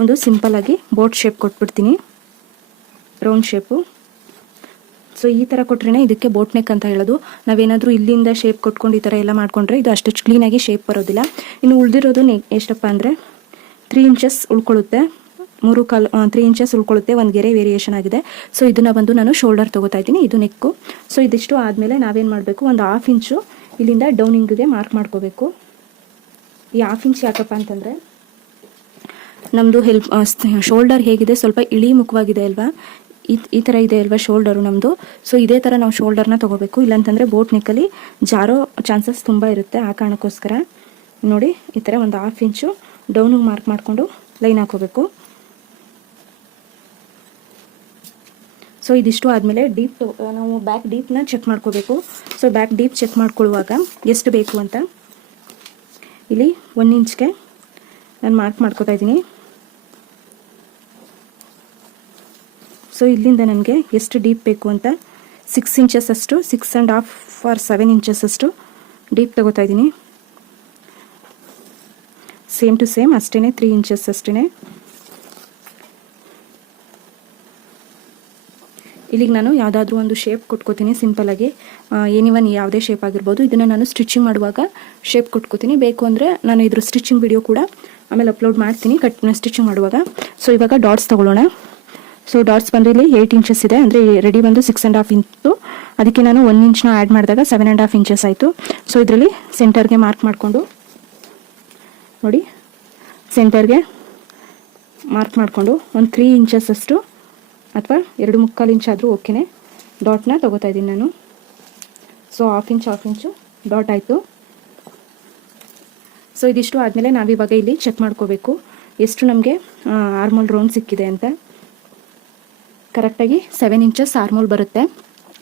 ಒಂದು ಸಿಂಪಲ್ ಆಗಿ ಬೋಟ್ ಶೇಪ್ ಕೊಟ್ಬಿಡ್ತೀನಿ, ರೌಂಡ್ ಶೇಪು. ಸೊ ಈ ಥರ ಕೊಟ್ರೇ ಇದಕ್ಕೆ ಬೋಟ್ ನೆಕ್ ಅಂತ ಹೇಳೋದು. ನಾವೇನಾದರೂ ಇಲ್ಲಿಂದ ಶೇಪ್ ಕೊಟ್ಕೊಂಡು ಈ ಥರ ಎಲ್ಲ ಮಾಡ್ಕೊಂಡ್ರೆ ಇದು ಅಷ್ಟು ಕ್ಲೀನಾಗಿ ಶೇಪ್ ಬರೋದಿಲ್ಲ. ಇನ್ನು ಉಳಿದಿರೋದು ಎಷ್ಟಪ್ಪ ಅಂದರೆ 3 ಇಂಚಸ್ ಉಳ್ಕೊಳ್ಳುತ್ತೆ, 3 ಇಂಚಸ್ ಉಳ್ಕೊಳ್ಳುತ್ತೆ. ಒಂದು ಗೆರೆ ವೇರಿಯೇಷನ್ ಆಗಿದೆ. ಸೊ ಇದನ್ನು ಬಂದು ನಾನು ಶೋಲ್ಡರ್ ತೊಗೋತಾ ಇದ್ದೀನಿ, ಇದು ನೆಕ್ಕು. ಸೊ ಇದಿಷ್ಟು ಆದಮೇಲೆ ನಾವೇನು ಮಾಡಬೇಕು, ಒಂದು 1/2 ಇಂಚು ಇಲ್ಲಿಂದ ಡೌನಿಂಗ್ಗೆ ಮಾರ್ಕ್ ಮಾಡ್ಕೋಬೇಕು. ಈ 1/2 ಇಂಚ್ ಯಾಕಪ್ಪ ಅಂತಂದರೆ ನಮ್ಮದು ಶೋಲ್ಡರ್ ಹೇಗಿದೆ, ಸ್ವಲ್ಪ ಇಳಿಮುಖವಾಗಿದೆ ಅಲ್ವಾ, ಈ ಥರ ಇದೆ ಅಲ್ವಾ ಶೋಲ್ಡರು ನಮ್ಮದು. ಸೊ ಇದೇ ಥರ ನಾವು ಶೋಲ್ಡರ್ನ ತೊಗೋಬೇಕು, ಇಲ್ಲಾಂತಂದರೆ ಬೋಟ್ ನೆಕ್ಕಲ್ಲಿ ಜಾರೋ ಚಾನ್ಸಸ್ ತುಂಬ ಇರುತ್ತೆ. ಆ ಕಾರಣಕ್ಕೋಸ್ಕರ ನೋಡಿ ಈ ಥರ ಒಂದು 1/2 ಇಂಚು ಡೌನಿಗೆ ಮಾರ್ಕ್ ಮಾಡಿಕೊಂಡು ಲೈನ್ ಹಾಕೋಬೇಕು. ಸೊ ಇದಿಷ್ಟು ಆದಮೇಲೆ ನಾವು ಬ್ಯಾಕ್ ಡೀಪ್ನ ಚೆಕ್ ಮಾಡ್ಕೋಬೇಕು. ಸೊ ಬ್ಯಾಕ್ ಡೀಪ್ ಚೆಕ್ ಮಾಡ್ಕೊಳ್ಳುವಾಗ ಎಷ್ಟು ಬೇಕು ಅಂತ ಇಲ್ಲಿ 1 ಇಂಚ್ಗೆ ನಾನು ಮಾರ್ಕ್ ಮಾಡ್ಕೋತಾ ಇದ್ದೀನಿ. ಸೊ ಇಲ್ಲಿಂದ ನನಗೆ ಎಷ್ಟು ಡೀಪ್ ಬೇಕು ಅಂತ 6 ಇಂಚಸ್ ಅಷ್ಟು, 6.5 or 7 ಇಂಚಸ್ ಅಷ್ಟು ಡೀಪ್ ತಗೋತಾ ಇದ್ದೀನಿ. ಸೇಮ್ ಟು ಸೇಮ್ ಅಷ್ಟೇ, 3 ಇಂಚಸ್ ಅಷ್ಟೇ. ಇಲ್ಲಿಗೆ ನಾನು ಯಾವುದಾದ್ರೂ ಒಂದು ಶೇಪ್ ಕೊಟ್ಕೋತೀನಿ ಸಿಂಪಲಾಗಿ, ಏನಿವನ್ ಯಾವುದೇ ಶೇಪ್ ಆಗಿರ್ಬೋದು. ಇದನ್ನು ನಾನು ಸ್ಟಿಚಿಂಗ್ ಮಾಡುವಾಗ ಶೇಪ್ ಕೊಟ್ಕೋತೀನಿ. ಬೇಕು ಅಂದರೆ ನಾನು ಇದ್ರ ಸ್ಟಿಚಿಂಗ್ ವಿಡಿಯೋ ಕೂಡ ಆಮೇಲೆ ಅಪ್ಲೋಡ್ ಮಾಡ್ತೀನಿ ಸ್ಟಿಚಿಂಗ್ ಮಾಡುವಾಗ. ಸೊ ಇವಾಗ ಡಾಟ್ಸ್ ತೊಗೊಳ್ಳೋಣ. ಸೊ ಡಾಟ್ಸ್ ಬಂದು ಇಲ್ಲಿ 8 ಇಂಚಸ್ ಇದೆ, ಅಂದರೆ ರೆಡಿ ಬಂದು 6.5 ಇಂಚು. ಅದಕ್ಕೆ ನಾನು 1 ಇಂಚ್ನ ಆ್ಯಡ್ ಮಾಡಿದಾಗ 7.5 ಇಂಚಸ್ ಆಯಿತು. ಸೊ ಇದರಲ್ಲಿ ಸೆಂಟರ್ಗೆ ಮಾರ್ಕ್ ಮಾಡಿಕೊಂಡು ನೋಡಿ, ಸೆಂಟರ್ಗೆ ಮಾರ್ಕ್ ಮಾಡಿಕೊಂಡು ಒಂದು 3 ಇಂಚಸ್ ಅಷ್ಟು ಅಥವಾ 2.25 ಇಂಚ್ ಆದರೂ ಓಕೆನೇ ಡಾಟ್ನ ತೊಗೋತಾ ಇದ್ದೀನಿ ನಾನು. ಸೊ 1/2 ಇಂಚು ಡಾಟ್ ಆಯಿತು. ಸೊ ಇದಿಷ್ಟು ಆದಮೇಲೆ ನಾವಿವಾಗ ಇಲ್ಲಿ ಚೆಕ್ ಮಾಡ್ಕೋಬೇಕು ಎಷ್ಟು ನಮಗೆ ಆರ್ಮೋಲ್ ರೌಂಡ್ ಸಿಕ್ಕಿದೆ ಅಂತ. ಕರೆಕ್ಟಾಗಿ 7 ಇಂಚಸ್ ಆರ್ಮೋಲ್ ಬರುತ್ತೆ,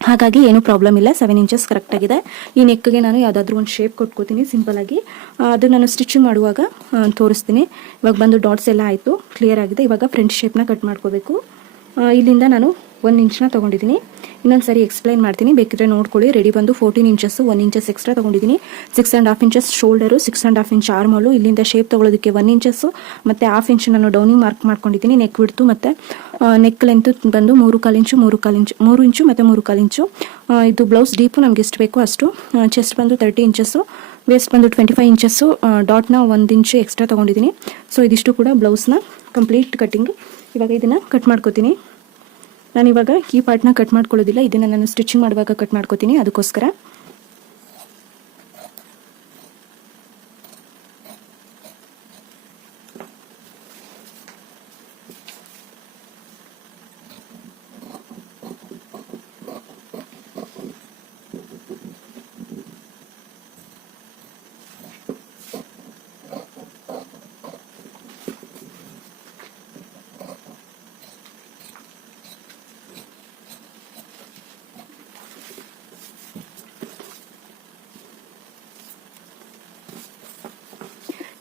ಹಾಗಾಗಿ ಏನೂ ಪ್ರಾಬ್ಲಮ್ ಇಲ್ಲ. 7 ಇಂಚಸ್ ಕರೆಕ್ಟಾಗಿದೆ. ಈ ನೆಕ್ಗೆ ನಾನು ಯಾವುದಾದ್ರೂ ಒಂದು ಶೇಪ್ ಕೊಟ್ಕೋತೀನಿ ಸಿಂಪಲಾಗಿ, ಅದು ನಾನು ಸ್ಟಿಚಿಂಗ್ ಮಾಡುವಾಗ ತೋರಿಸ್ತೀನಿ. ಇವಾಗ ಬಂದು ಡಾಟ್ಸ್ ಎಲ್ಲ ಆಯಿತು, ಕ್ಲಿಯರ್ ಆಗಿದೆ. ಇವಾಗ ಫ್ರಂಟ್ ಶೇಪ್ನ ಕಟ್ ಮಾಡ್ಕೋಬೇಕು. ಇಲ್ಲಿಂದ ನಾನು 1 ಇಂಚ್ನ ತೊಗೊಂಡಿದ್ದೀನಿ. ಇನ್ನೊಂದು ಸರಿ ಎಕ್ಸ್ಪ್ಲೈನ್ ಮಾಡ್ತೀನಿ, ಬೇಕಿದ್ರೆ ನೋಡ್ಕೊಳ್ಳಿ. ರೆಡಿ ಬಂದು 14 ಇಂಚಸ್ಸು, 1 ಇಂಚಸ್ ಎಕ್ಸ್ಟ್ರಾ ತೊಗೊಂಡಿದ್ದೀನಿ. 6.5 ಇಂಚಸ್ ಶೋಲ್ಡರು, 6.5 ಇಂಚ್ ಆರ್ಮೋಲು. ಇಲ್ಲಿಂದ ಶೇಪ್ ತೊಗೊಳೋದಕ್ಕೆ 1 ಇಂಚಸ್ಸು ಮತ್ತು 1/2 ಇಂಚ್ ನಾನು ಡೌನಿಂಗ್ ಮಾರ್ಕ್ ಮಾಡ್ಕೊಂಡಿದ್ದೀನಿ. ನೆಕ್ ಬಿಡ್ತು ಮತ್ತು ನೆಕ್ ಲೆಂತ್ ಬಂದು 3.25 ಇಂಚು, 3 ಇಂಚು ಮತ್ತು 3.25 ಇಂಚು. ಇದು ಬ್ಲೌಸ್ ಡೀಪು ನಮ್ಗೆ ಎಷ್ಟು ಬೇಕೋ ಅಷ್ಟು. ಚೆಸ್ಟ್ ಬಂದು 30 ಇಂಚಸ್ಸು, ವೇಸ್ಟ್ ಬಂದು 25 ಇಂಚಸ್ಸು. ಡಾಟ್ನ 1 ಇಂಚು ಎಕ್ಸ್ಟ್ರಾ ತೊಗೊಂಡಿದ್ದೀನಿ. ಸೊ ಇದಿಷ್ಟು ಕೂಡ ಬ್ಲೌಸ್ನ ಕಂಪ್ಲೀಟ್ ಕಟ್ಟಿಂಗ್. ಇವಾಗ ಇದನ್ನು ಕಟ್ ಮಾಡ್ಕೋತೀನಿ. ನಾನಿವಾಗ ಈ ಪಾರ್ಟ್ನ ಕಟ್ ಮಾಡ್ಕೊಳ್ಳೋದಿಲ್ಲ, ಇದನ್ನು ನಾನು ಸ್ಟಿಚಿಂಗ್ ಮಾಡುವಾಗ ಕಟ್ ಮಾಡ್ಕೋತೀನಿ, ಅದಕ್ಕೋಸ್ಕರ.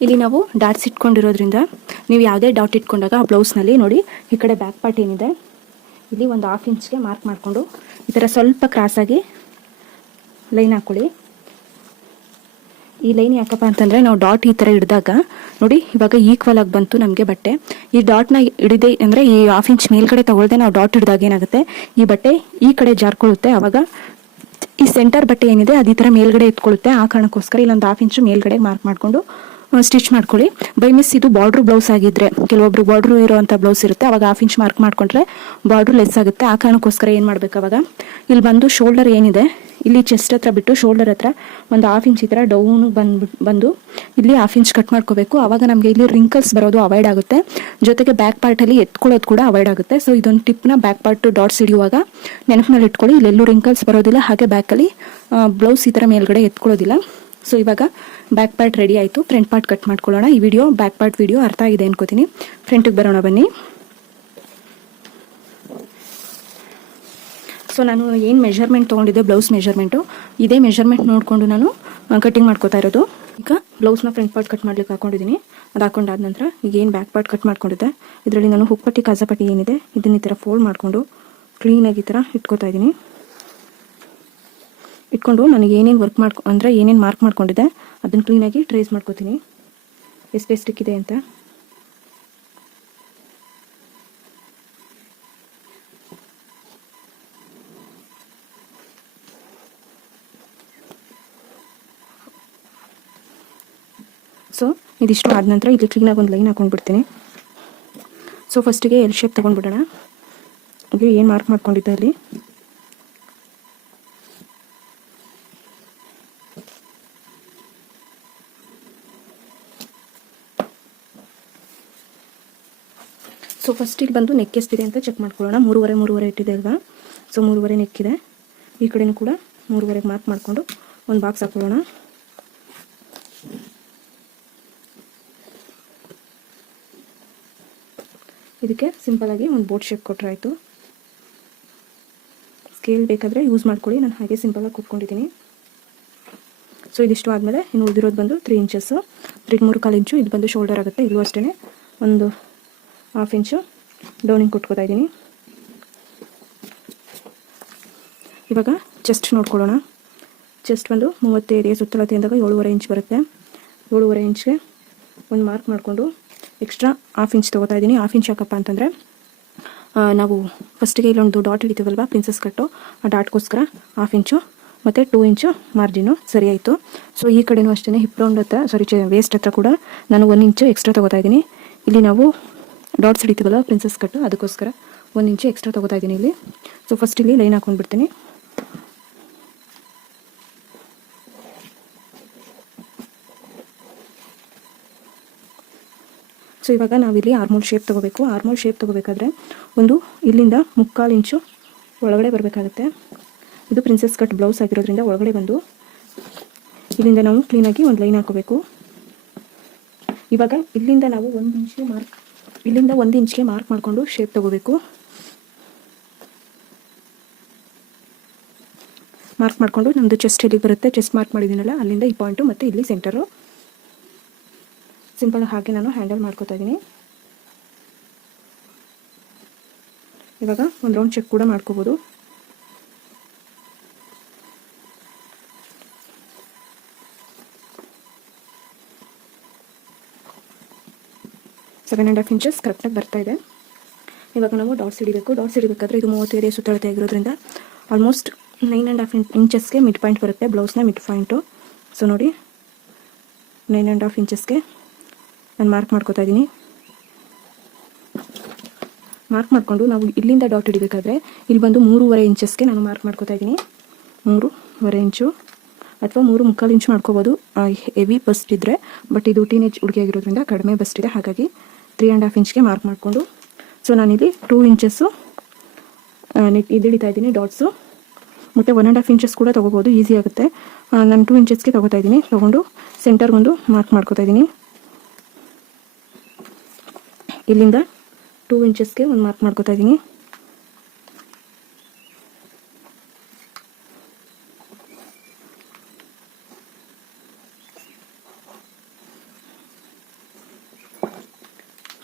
ಇಲ್ಲಿ ನಾವು ಡಾಟ್ಸ್ ಇಟ್ಕೊಂಡಿರೋದ್ರಿಂದ ನೀವು ಯಾವುದೇ ಡಾಟ್ ಇಟ್ಕೊಂಡಾಗ ಆ ಬ್ಲೌಸ್ನಲ್ಲಿ ನೋಡಿ, ಈ ಕಡೆ ಬ್ಯಾಕ್ ಪಾರ್ಟ್ ಏನಿದೆ ಇಲ್ಲಿ ಒಂದು 1/2 ಇಂಚ್ಗೆ ಮಾರ್ಕ್ ಮಾಡಿಕೊಂಡು ಈ ಥರ ಸ್ವಲ್ಪ ಕ್ರಾಸಾಗಿ ಲೈನ್ ಹಾಕ್ಕೊಳ್ಳಿ. ಈ ಲೈನ್ ಯಾಕಪ್ಪ ಅಂತಂದರೆ ನಾವು ಡಾಟ್ ಈ ಥರ ಹಿಡಿದಾಗ ನೋಡಿ ಇವಾಗ ಈಕ್ವಲ್ ಆಗಿ ಬಂತು ನಮಗೆ ಬಟ್ಟೆ. ಈ ಡಾಟ್ನ ಹಿಡಿದೆ ಅಂದರೆ ಈ 1/2 ಇಂಚ್ ಮೇಲ್ಗಡೆ ತಗೊಳ್ದೆ ನಾವು ಡಾಟ್ ಹಿಡಿದಾಗ ಏನಾಗುತ್ತೆ, ಈ ಬಟ್ಟೆ ಈ ಕಡೆ ಜಾರ್ಕೊಳ್ಳುತ್ತೆ. ಆವಾಗ ಈ ಸೆಂಟರ್ ಬಟ್ಟೆ ಏನಿದೆ ಅದು ಈ ಥರ ಮೇಲ್ಗಡೆ ಎತ್ಕೊಳ್ಳುತ್ತೆ. ಆ ಕಾರಣಕ್ಕೋಸ್ಕರ ಇಲ್ಲೊಂದು 1/2 ಇಂಚು ಮೇಲ್ಗಡೆ ಮಾರ್ಕ್ ಮಾಡಿಕೊಂಡು ಸ್ಟಿಚ್ ಮಾಡ್ಕೊಳ್ಳಿ. ಬೈ ಮಿಸ್ ಇದು ಬಾರ್ಡ್ರ್ ಬ್ಲೌಸ್ ಆಗಿದ್ರೆ, ಕೆಲವೊಬ್ರು ಬಾರ್ಡ್ರು ಇರೋವಂಥ ಬ್ಲೌಸ್ ಇರುತ್ತೆ, ಅವಾಗ 1/2 ಇಂಚ್ ಮಾರ್ಕ್ ಮಾಡಿಕೊಂಡ್ರೆ ಬಾರ್ಡ್ರು ಲೆಸ್ ಆಗುತ್ತೆ. ಆ ಕಾರಣಕ್ಕೋಸ್ಕರ ಏನು ಮಾಡಬೇಕು, ಅವಾಗ ಇಲ್ಲಿ ಬಂದು ಶೋಲ್ಡರ್ ಏನಿದೆ ಇಲ್ಲಿ ಚೆಸ್ಟ್ ಹತ್ರ ಬಿಟ್ಟು ಶೋಲ್ಡರ್ ಹತ್ರ ಒಂದು 1/2 ಇಂಚ್ ಈ ಥರ ಡೌನಿಗೆ ಬಂದು ಇಲ್ಲಿ 1/2 ಇಂಚ್ ಕಟ್ ಮಾಡ್ಕೋಬೇಕು. ಆವಾಗ ನಮಗೆ ಇಲ್ಲಿ ರಿಂಕಲ್ಸ್ ಬರೋದು ಅವಾಯ್ಡ್ ಆಗುತ್ತೆ, ಜೊತೆಗೆ ಬ್ಯಾಕ್ ಪಾರ್ಟಲ್ಲಿ ಎತ್ಕೊಳ್ಳೋದು ಕೂಡ ಅವಾಯ್ಡ್ ಆಗುತ್ತೆ. ಸೊ ಇದೊಂದು ಟಿಪ್ನ ಬ್ಯಾಕ್ ಪಾರ್ಟ್ ಡಾಟ್ಸ್ ಹಿಡಿಯುವಾಗ ನೆನಪಿನಲ್ಲಿ ಇಟ್ಕೊಳ್ಳಿ. ಇಲ್ಲೆಲ್ಲೂ ರಿಂಕಲ್ಸ್ ಬರೋದಿಲ್ಲ, ಹಾಗೆ ಬ್ಯಾಕಲ್ಲಿ ಬ್ಲೌಸ್ ಈ ಥರ ಮೇಲ್ಗಡೆ ಎತ್ಕೊಳ್ಳೋದಿಲ್ಲ. ಸೊ ಇವಾಗ ಬ್ಯಾಕ್ ಪಾರ್ಟ್ ರೆಡಿ ಆಯಿತು. ಫ್ರಂಟ್ ಪಾರ್ಟ್ ಕಟ್ ಮಾಡ್ಕೊಳ್ಳೋಣ. ಈ ವಿಡಿಯೋ ಬ್ಯಾಕ್ ಪಾರ್ಟ್ ವಿಡಿಯೋ ಅರ್ಥ ಆಗಿದೆ ಅನ್ಕೋತೀನಿ. ಫ್ರಂಟಿಗೆ ಬರೋಣ ಬನ್ನಿ. ಸೊ ನಾನು ಏನು ಮೆಷರ್ಮೆಂಟ್ ತೊಗೊಂಡಿದ್ದೆ ಬ್ಲೌಸ್ ಮೆಷರ್ಮೆಂಟು, ಇದೇ ಮೆಷರ್ಮೆಂಟ್ ನೋಡಿಕೊಂಡು ನಾನು ಕಟ್ಟಿಂಗ್ ಮಾಡ್ಕೋತಾ ಇರೋದು. ಈಗ ಬ್ಲೌಸ್ನ ಫ್ರಂಟ್ ಪಾರ್ಟ್ ಕಟ್ ಮಾಡ್ಲಿಕ್ಕೆ ಹಾಕೊಂಡಿದ್ದೀನಿ. ಅದು ಹಾಕೊಂಡಾದ ನಂತರ ಈಗ ಏನು ಬ್ಯಾಕ್ ಪಾರ್ಟ್ ಕಟ್ ಮಾಡ್ಕೊಂಡಿದ್ದೆ ಇದರಲ್ಲಿ ನಾನು ಹುಕ್ಪಟ್ಟಿ ಕಾಜಾಪಟ್ಟಿ ಏನಿದೆ ಇದನ್ನ ಈ ಥರ ಫೋಲ್ಡ್ ಮಾಡಿಕೊಂಡು ಕ್ಲೀನಾಗಿ ಈ ಥರ ಇಟ್ಕೋತಾ ಇದ್ದೀನಿ. ಇಟ್ಕೊಂಡು ನನಗೆ ಏನೇನು ವರ್ಕ್ ಏನೇನು ಮಾರ್ಕ್ ಮಾಡ್ಕೊಂಡಿದ್ದೆ ಅದನ್ನು ಕ್ಲೀನಾಗಿ ಟ್ರೇಸ್ ಮಾಡ್ಕೋತೀನಿ ಎಷ್ಟೆಷ್ಟಕ್ಕಿದೆ ಅಂತ. ಇದಿಷ್ಟು ಆದ ನಂತರ ಇಲ್ಲಿ ಕ್ಲೀನಾಗಿ ಒಂದು ಲೈನ್ ಹಾಕೊಂಡ್ಬಿಡ್ತೀನಿ. ಸೊ ಫಸ್ಟಿಗೆ ಎಲ್ ಶೇಪ್ ತೊಗೊಂಡ್ಬಿಡೋಣ. ಇಲ್ಲಿ ಏನು ಮಾರ್ಕ್ ಮಾಡ್ಕೊಂಡಿದ್ದೆ ಅಲ್ಲಿ ಸೊ ಫಸ್ಟ್ ಇಲ್ಲಿ ಬಂದು ನೆಕ್ ಎಷ್ಟಿದೆ ಅಂತ ಚೆಕ್ ಮಾಡ್ಕೊಳ್ಳೋಣ. 3.5 ಇಟ್ಟಿದೆ ಅಲ್ವಾ. ಸೊ 3.5 ನೆಕ್ಕಿದೆ. ಈ ಕಡೆನೂ ಕೂಡ 3.5 ಮಾರ್ಕ್ ಮಾಡಿಕೊಂಡು ಒಂದು ಬಾಕ್ಸ್ ಹಾಕೊಳ್ಳೋಣ. ಇದಕ್ಕೆ ಸಿಂಪಲಾಗಿ ಒಂದು ಬೋಟ್ ಶೇಪ್ ಕೊಟ್ಟರೆ ಆಯಿತು. ಸ್ಕೇಲ್ ಬೇಕಾದರೆ ಯೂಸ್ ಮಾಡ್ಕೊಳ್ಳಿ, ನಾನು ಹಾಗೆ ಸಿಂಪಲಾಗಿ ಕೊಟ್ಕೊಂಡಿದ್ದೀನಿ. ಸೊ ಇದಿಷ್ಟು ಆದಮೇಲೆ ಇನ್ನು ಉಳಿದಿರೋದು ಬಂದು 3 ಇಂಚಸ್, 3.25 ಇಂಚು. ಇದು ಬಂದು ಶೋಲ್ಡರ್ ಆಗುತ್ತೆ. ಇಲ್ಲೂ ಅಷ್ಟೇ ಒಂದು 1/2 ಇಂಚು ಡೌನಿಂಗ್ ಕೊಟ್ಕೋತಾ ಇದ್ದೀನಿ. ಇವಾಗ ಚೆಸ್ಟ್ ನೋಡ್ಕೊಳ್ಳೋಣ. ಚೆಸ್ಟ್ ಬಂದು 35 ಸುತ್ತಳತೆ ಅಂದಾಗ 7.5 ಇಂಚ್ ಬರುತ್ತೆ. 7.5 ಇಂಚ್ಗೆ ಒಂದು ಮಾರ್ಕ್ ಮಾಡಿಕೊಂಡು ಎಕ್ಸ್ಟ್ರಾ 1/2 ಇಂಚ್ ತೊಗೋತಾ ಇದ್ದೀನಿ. 1/2 ಇಂಚ್ ಯಾಕಪ್ಪ ಅಂತಂದರೆ ನಾವು ಫಸ್ಟಿಗೆ ಇಲ್ಲೊಂದು ಡಾಟ್ ಹಿಡಿತೀವಲ್ವ ಪ್ರಿನ್ಸಸ್ ಕಟ್ಟು, ಆ ಡಾಟ್ಗೋಸ್ಕರ 1/2 ಇಂಚು ಮತ್ತು 2 ಇಂಚು ಮಾರ್ಜಿನು ಸರಿ ಆಯಿತು. ಸೊ ಈ ಕಡೆನೂ ಅಷ್ಟೇ ಹಿಪ್ ರೌಂಡ್ ಹತ್ರ ವೇಸ್ಟ್ ಹತ್ರ ಕೂಡ ನಾನು 1 ಇಂಚು ಎಕ್ಸ್ಟ್ರಾ ತೊಗೋತಾ ಇದ್ದೀನಿ. ಇಲ್ಲಿ ನಾವು ಡಾಟ್ಸ್ ಹಿಡಿತೀವಲ್ಲ ಪ್ರಿನ್ಸಸ್ ಕಟ್ಟು, ಅದಕ್ಕೋಸ್ಕರ 1 ಇಂಚು ಎಕ್ಸ್ಟ್ರಾ ತೊಗೋತಾ ಇದ್ದೀನಿ ಇಲ್ಲಿ. ಸೊ ಫಸ್ಟ್ ಇಲ್ಲಿ ಲೈನ್ ಹಾಕೊಂಡ್ಬಿಡ್ತೀನಿ. ಸೊ ಇವಾಗ ನಾವಿಲ್ಲಿ ಆರ್ಮೋಲ್ ಶೇಪ್ ತೊಗೋಬೇಕು. ಆರ್ಮೋಲ್ ಶೇಪ್ ತೊಗೋಬೇಕಾದ್ರೆ ಒಂದು ಇಲ್ಲಿಂದ 3/4 ಇಂಚು ಒಳಗಡೆ ಬರಬೇಕಾಗುತ್ತೆ. ಇದು ಪ್ರಿನ್ಸಸ್ ಕಟ್ ಬ್ಲೌಸ್ ಆಗಿರೋದ್ರಿಂದ ಒಳಗಡೆ ಬಂದು ಇಲ್ಲಿಂದ ನಾವು ಕ್ಲೀನಾಗಿ ಒಂದು ಲೈನ್ ಹಾಕೋಬೇಕು. ಇವಾಗ ಇಲ್ಲಿಂದ ನಾವು 1 ಇಂಚ್ಗೆ ಮಾರ್ಕ್ ಮಾಡಿಕೊಂಡು ಶೇಪ್ ತೊಗೋಬೇಕು. ಮಾರ್ಕ್ ಮಾಡಿಕೊಂಡು ನಮ್ಮದು ಚೆಸ್ಟ್ ಎಲ್ಲಿಗೆ ಬರುತ್ತೆ, ಚೆಸ್ಟ್ ಮಾರ್ಕ್ ಮಾಡಿದ್ದೀನಲ್ಲ ಅಲ್ಲಿಂದ ಈ ಪಾಯಿಂಟು ಮತ್ತು ಇಲ್ಲಿ ಸೆಂಟರು ಸಿಂಪಲ್ ಹಾಗೆ ನಾನು ಹ್ಯಾಂಡಲ್ ಮಾಡ್ಕೋತಾ ಇದ್ದೀನಿ. ಇವಾಗ ಒಂದು ರೌಂಡ್ ಚೆಕ್ ಕೂಡ ಮಾಡ್ಕೋಬೋದು. ಸೆವೆನ್ ಆ್ಯಂಡ್ ಹಾಫ್ ಇಂಚಸ್ ಕರೆಕ್ಟಾಗಿ ಬರ್ತಾ ಇದೆ. ಇವಾಗ ನಾವು ಡಾಟ್ಸ್ ಹಿಡಿಬೇಕು. ಡಾಟ್ಸ್ ಹಿಡಿಬೇಕಾದ್ರೆ ಇದು 35 ಸುತ್ತಳತೆ ಆಗಿರೋದ್ರಿಂದ ಆಲ್ಮೋಸ್ಟ್ 9.5 ಇಂಚಸ್ಗೆ ಮಿಡ್ ಪಾಯಿಂಟ್ ಬರುತ್ತೆ, ಬ್ಲೌಸ್ನ ಮಿಡ್ ಪಾಯಿಂಟು. ಸೊ ನೋಡಿ 9.5 ಇಂಚಸ್ಗೆ ನಾನು ಮಾರ್ಕ್ ಮಾಡ್ಕೋತಾ ಇದ್ದೀನಿ. ಮಾರ್ಕ್ ಮಾಡಿಕೊಂಡು ನಾವು ಇಲ್ಲಿಂದ ಡಾಟ್ ಹಿಡಿಬೇಕಾದ್ರೆ ಇಲ್ಲಿ ಬಂದು 3.5 ಇಂಚಸ್ಗೆ ನಾನು ಮಾರ್ಕ್ ಮಾಡ್ಕೋತಾ ಇದ್ದೀನಿ. 3.5 ಇಂಚು ಅಥವಾ 3.25 ಇಂಚು ಮಾಡ್ಕೋಬೋದು ಹೆವಿ ಬಸ್ಟ್ ಇದ್ದರೆ. ಬಟ್ ಇದು ಟೀನೇಜ್ ಹುಡುಗಿಯಾಗಿರೋದ್ರಿಂದ ಕಡಿಮೆ ಬಸ್ಟ್ ಇದೆ, ಹಾಗಾಗಿ 3.5 ಇಂಚ್ಗೆ ಮಾರ್ಕ್ ಮಾಡಿಕೊಂಡು ಸೊ ನಾನಿಲ್ಲಿ 2 ಇಂಚಸ್ಸು ಇದು ಹಿಡಿತಾ ಇದ್ದೀನಿ ಡಾಟ್ಸು. ಮತ್ತು 1.5 ಇಂಚಸ್ ಕೂಡ ತೊಗೋಬೋದು, ಈಸಿ ಆಗುತ್ತೆ. ನಾನು 2 ಇಂಚಸ್ಗೆ ತೊಗೋತಾ ಇದ್ದೀನಿ. ತೊಗೊಂಡು ಸೆಂಟರ್ಗೊಂದು ಮಾರ್ಕ್ ಮಾಡ್ಕೋತಾ ಇದ್ದೀನಿ. ಇಲ್ಲಿಂದ 2 ಇಂಚಸ್ಗೆ ಒಂದು ಮಾರ್ಕ್ ಮಾಡ್ಕೋತಾ ಇದ್ದೀನಿ.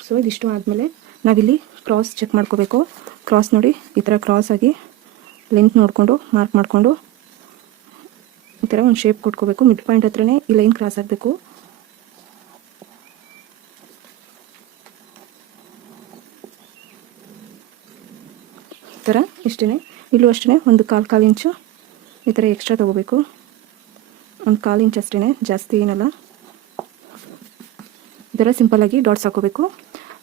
ಸೊ ಇದಿಷ್ಟು ಆದಮೇಲೆ ನಾವಿಲ್ಲಿ ಕ್ರಾಸ್ ಚೆಕ್ ಮಾಡ್ಕೋಬೇಕು. ಕ್ರಾಸ್ ನೋಡಿ ಈ ಥರ ಕ್ರಾಸ್ ಆಗಿ ಲೆಂತ್ ನೋಡಿಕೊಂಡು ಮಾರ್ಕ್ ಮಾಡಿಕೊಂಡು ಈ ಥರ ಒಂದು ಶೇಪ್ ಕೊಟ್ಕೋಬೇಕು. ಮಿಡ್ ಪಾಯಿಂಟ್ ಹತ್ರನೇ ಈ ಲೈನ್ ಕ್ರಾಸ್ ಆಗಬೇಕು. ಈ ಥರ ಇಷ್ಟೇ. ಇಲ್ಲೂ ಅಷ್ಟೇ ಒಂದು 1/4 ಇಂಚು ಈ ಥರ ಎಕ್ಸ್ಟ್ರಾ ತೊಗೋಬೇಕು. ಒಂದು 1/4 ಇಂಚ್ ಅಷ್ಟೇ, ಜಾಸ್ತಿ ಏನಲ್ಲ. ಈ ಥರ ಸಿಂಪಲ್ಲಾಗಿ ಡಾಟ್ಸ್ ಹಾಕೋಬೇಕು.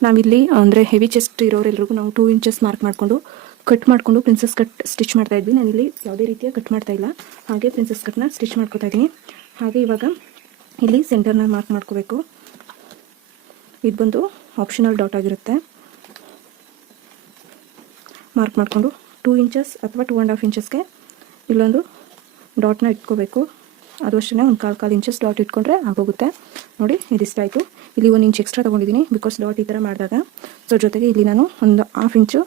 ನಾವಿಲ್ಲಿ ಅಂದರೆ ಹೆವಿ ಚೆಸ್ಟ್ ಇರೋರೆಲ್ರಿಗೂ ನಾವು 2 ಇಂಚಸ್ ಮಾರ್ಕ್ ಮಾಡಿಕೊಂಡು ಕಟ್ ಮಾಡಿಕೊಂಡು ಪ್ರಿನ್ಸಸ್ ಕಟ್ ಸ್ಟಿಚ್ ಮಾಡ್ತಾ ಇದ್ವಿ. ನಾನಿಲ್ಲಿ ಯಾವುದೇ ರೀತಿಯ ಕಟ್ ಮಾಡ್ತಾ ಇಲ್ಲ, ಹಾಗೆ ಪ್ರಿನ್ಸಸ್ ಕಟ್ನ ಸ್ಟಿಚ್ ಮಾಡ್ಕೊತಾ ಇದ್ದೀನಿ. ಹಾಗೆ ಇವಾಗ ಇಲ್ಲಿ ಸೆಂಟರ್ನ ಮಾರ್ಕ್ ಮಾಡ್ಕೋಬೇಕು. ಇದು ಬಂದು ಆಪ್ಷನಲ್ ಡಾಟ್ ಆಗಿರುತ್ತೆ. ಮಾರ್ಕ್ ಮಾಡಿಕೊಂಡು 2 ಇಂಚಸ್ ಅಥವಾ 2.5 ಇಂಚಸ್ಗೆ ಇಲ್ಲೊಂದು ಡಾಟ್ನ ಇಟ್ಕೋಬೇಕು. ಅದು ಅಷ್ಟೇ ಒಂದು 1/4 ಇಂಚಸ್ ಡಾಟ್ ಇಟ್ಕೊಂಡ್ರೆ ಆಗೋಗುತ್ತೆ. ನೋಡಿ ಇದಿಷ್ಟಾಯಿತು. ಇಲ್ಲಿ 1 ಇಂಚ್ ಎಕ್ಸ್ಟ್ರಾ ತೊಗೊಂಡಿದ್ದೀನಿ ಬಿಕಾಸ್ ಡಾಟ್ ಈ ಥರ ಮಾಡಿದಾಗ. ಸೊ ಜೊತೆಗೆ ಇಲ್ಲಿ ನಾನು ಒಂದು 1/2 ಇಂಚು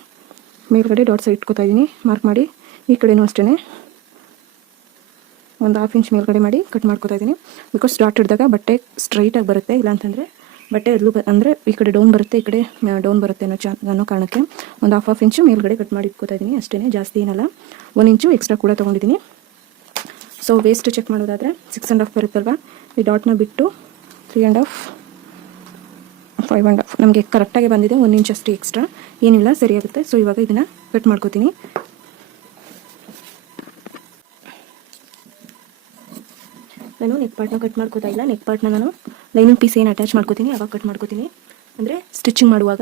ಮೇಲ್ಗಡೆ ಡಾಟ್ಸ್ ಇಟ್ಕೋತಾ ಇದ್ದೀನಿ ಮಾರ್ಕ್ ಮಾಡಿ. ಈ ಕಡೆನೂ ಅಷ್ಟೇ ಒಂದು 1/2 ಇಂಚ್ ಮೇಲ್ಗಡೆ ಮಾಡಿ ಕಟ್ ಮಾಡ್ಕೋತಾ ಇದ್ದೀನಿ. ಬಿಕಾಸ್ ಡಾಟ್ ಹಿಡಿದಾಗ ಬಟ್ಟೆ ಸ್ಟ್ರೈಟಾಗಿ ಬರುತ್ತೆ, ಇಲ್ಲಾಂತಂದರೆ ಬಟ್ಟೆ ಎಲ್ಲೂ ಅಂದರೆ ಈ ಕಡೆ ಡೌನ್ ಬರುತ್ತೆ, ಈ ಕಡೆ ಡೌನ್ ಬರುತ್ತೆ ಅನ್ನೋ ಕಾರಣಕ್ಕೆ ಒಂದು 1/2 ಇಂಚು ಮೇಲ್ಗಡೆ ಕಟ್ ಮಾಡಿ ಇಟ್ಕೋತಾ ಇದ್ದೀನಿ ಅಷ್ಟೇ, ಜಾಸ್ತಿ ಏನಲ್ಲ. 1 ಇಂಚು ಎಕ್ಸ್ಟ್ರಾ ಕೂಡ ತೊಗೊಂಡಿದ್ದೀನಿ. ಸೊ ವೇಸ್ಟ್ ಚೆಕ್ ಮಾಡೋದಾದರೆ 6.5 ಬರುತ್ತಲ್ವ, ಈ ಡಾಟ್ನ ಬಿಟ್ಟು 3.5 5.5 ನಮಗೆ ಕರೆಕ್ಟಾಗಿ ಬಂದಿದೆ. 1 ಇಂಚ್ ಅಷ್ಟು ಎಕ್ಸ್ಟ್ರಾ ಏನಿಲ್ಲ, ಸರಿಯಾಗುತ್ತೆ. ಸೊ ಇವಾಗ ಇದನ್ನು ಕಟ್ ಮಾಡ್ಕೋತೀನಿ. ನಾನು ನೆಕ್ ಪಾರ್ಟ್ನ ಕಟ್ ಮಾಡ್ಕೋತಾ ಇಲ್ಲ. ನೆಕ್ ಪಾರ್ಟ್ನ ನಾನು ಲೈನಿಂಗ್ ಪೀಸ್ ಏನು ಅಟ್ಯಾಚ್ ಮಾಡ್ಕೋತೀನಿ ಆವಾಗ ಕಟ್ ಮಾಡ್ಕೋತೀನಿ, ಅಂದರೆ ಸ್ಟಿಚಿಂಗ್ ಮಾಡುವಾಗ.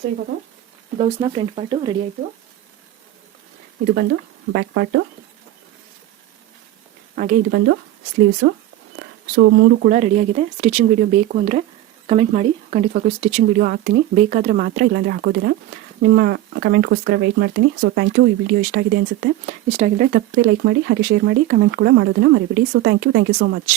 ಸೊ ಇವಾಗ ಬ್ಲೌಸ್ನ ಫ್ರಂಟ್ ಪಾರ್ಟು ರೆಡಿ ಆಯಿತು. ಇದು ಬಂದು ಬ್ಯಾಕ್ ಪಾರ್ಟು, ಹಾಗೆ ಇದು ಬಂದು ಸ್ಲೀವ್ಸು. ಸೊ 3 ಕೂಡ ರೆಡಿಯಾಗಿದೆ. ಸ್ಟಿಚಿಂಗ್ ವಿಡಿಯೋ ಬೇಕು ಅಂದರೆ ಕಮೆಂಟ್ ಮಾಡಿ, ಖಂಡಿತವಾಗ್ಲೂ ಸ್ಟಿಚಿಂಗ್ ವಿಡಿಯೋ ಹಾಕ್ತೀನಿ. ಬೇಕಾದರೆ ಮಾತ್ರ, ಇಲ್ಲಾಂದರೆ ಹಾಕೋದಿಲ್ಲ. ನಿಮ್ಮ ಕಮೆಂಟ್ಗೋಸ್ಕರ ವೆಯ್ಟ್ ಮಾಡ್ತೀನಿ. So thank you. ಈ ವಿಡಿಯೋ ಇಷ್ಟ ಆಗಿದೆ ಅನಿಸುತ್ತೆ. ಇಷ್ಟ ಆಗಿದ್ರೆ ತಪ್ಪದೆ ಲೈಕ್ ಮಾಡಿ, ಹಾಗೆ ಶೇರ್ ಮಾಡಿ, ಕಮೆಂಟ್ ಕೂಡ ಮಾಡೋದನ್ನು ಮರಿಬೇಡಿ. So thank you so much.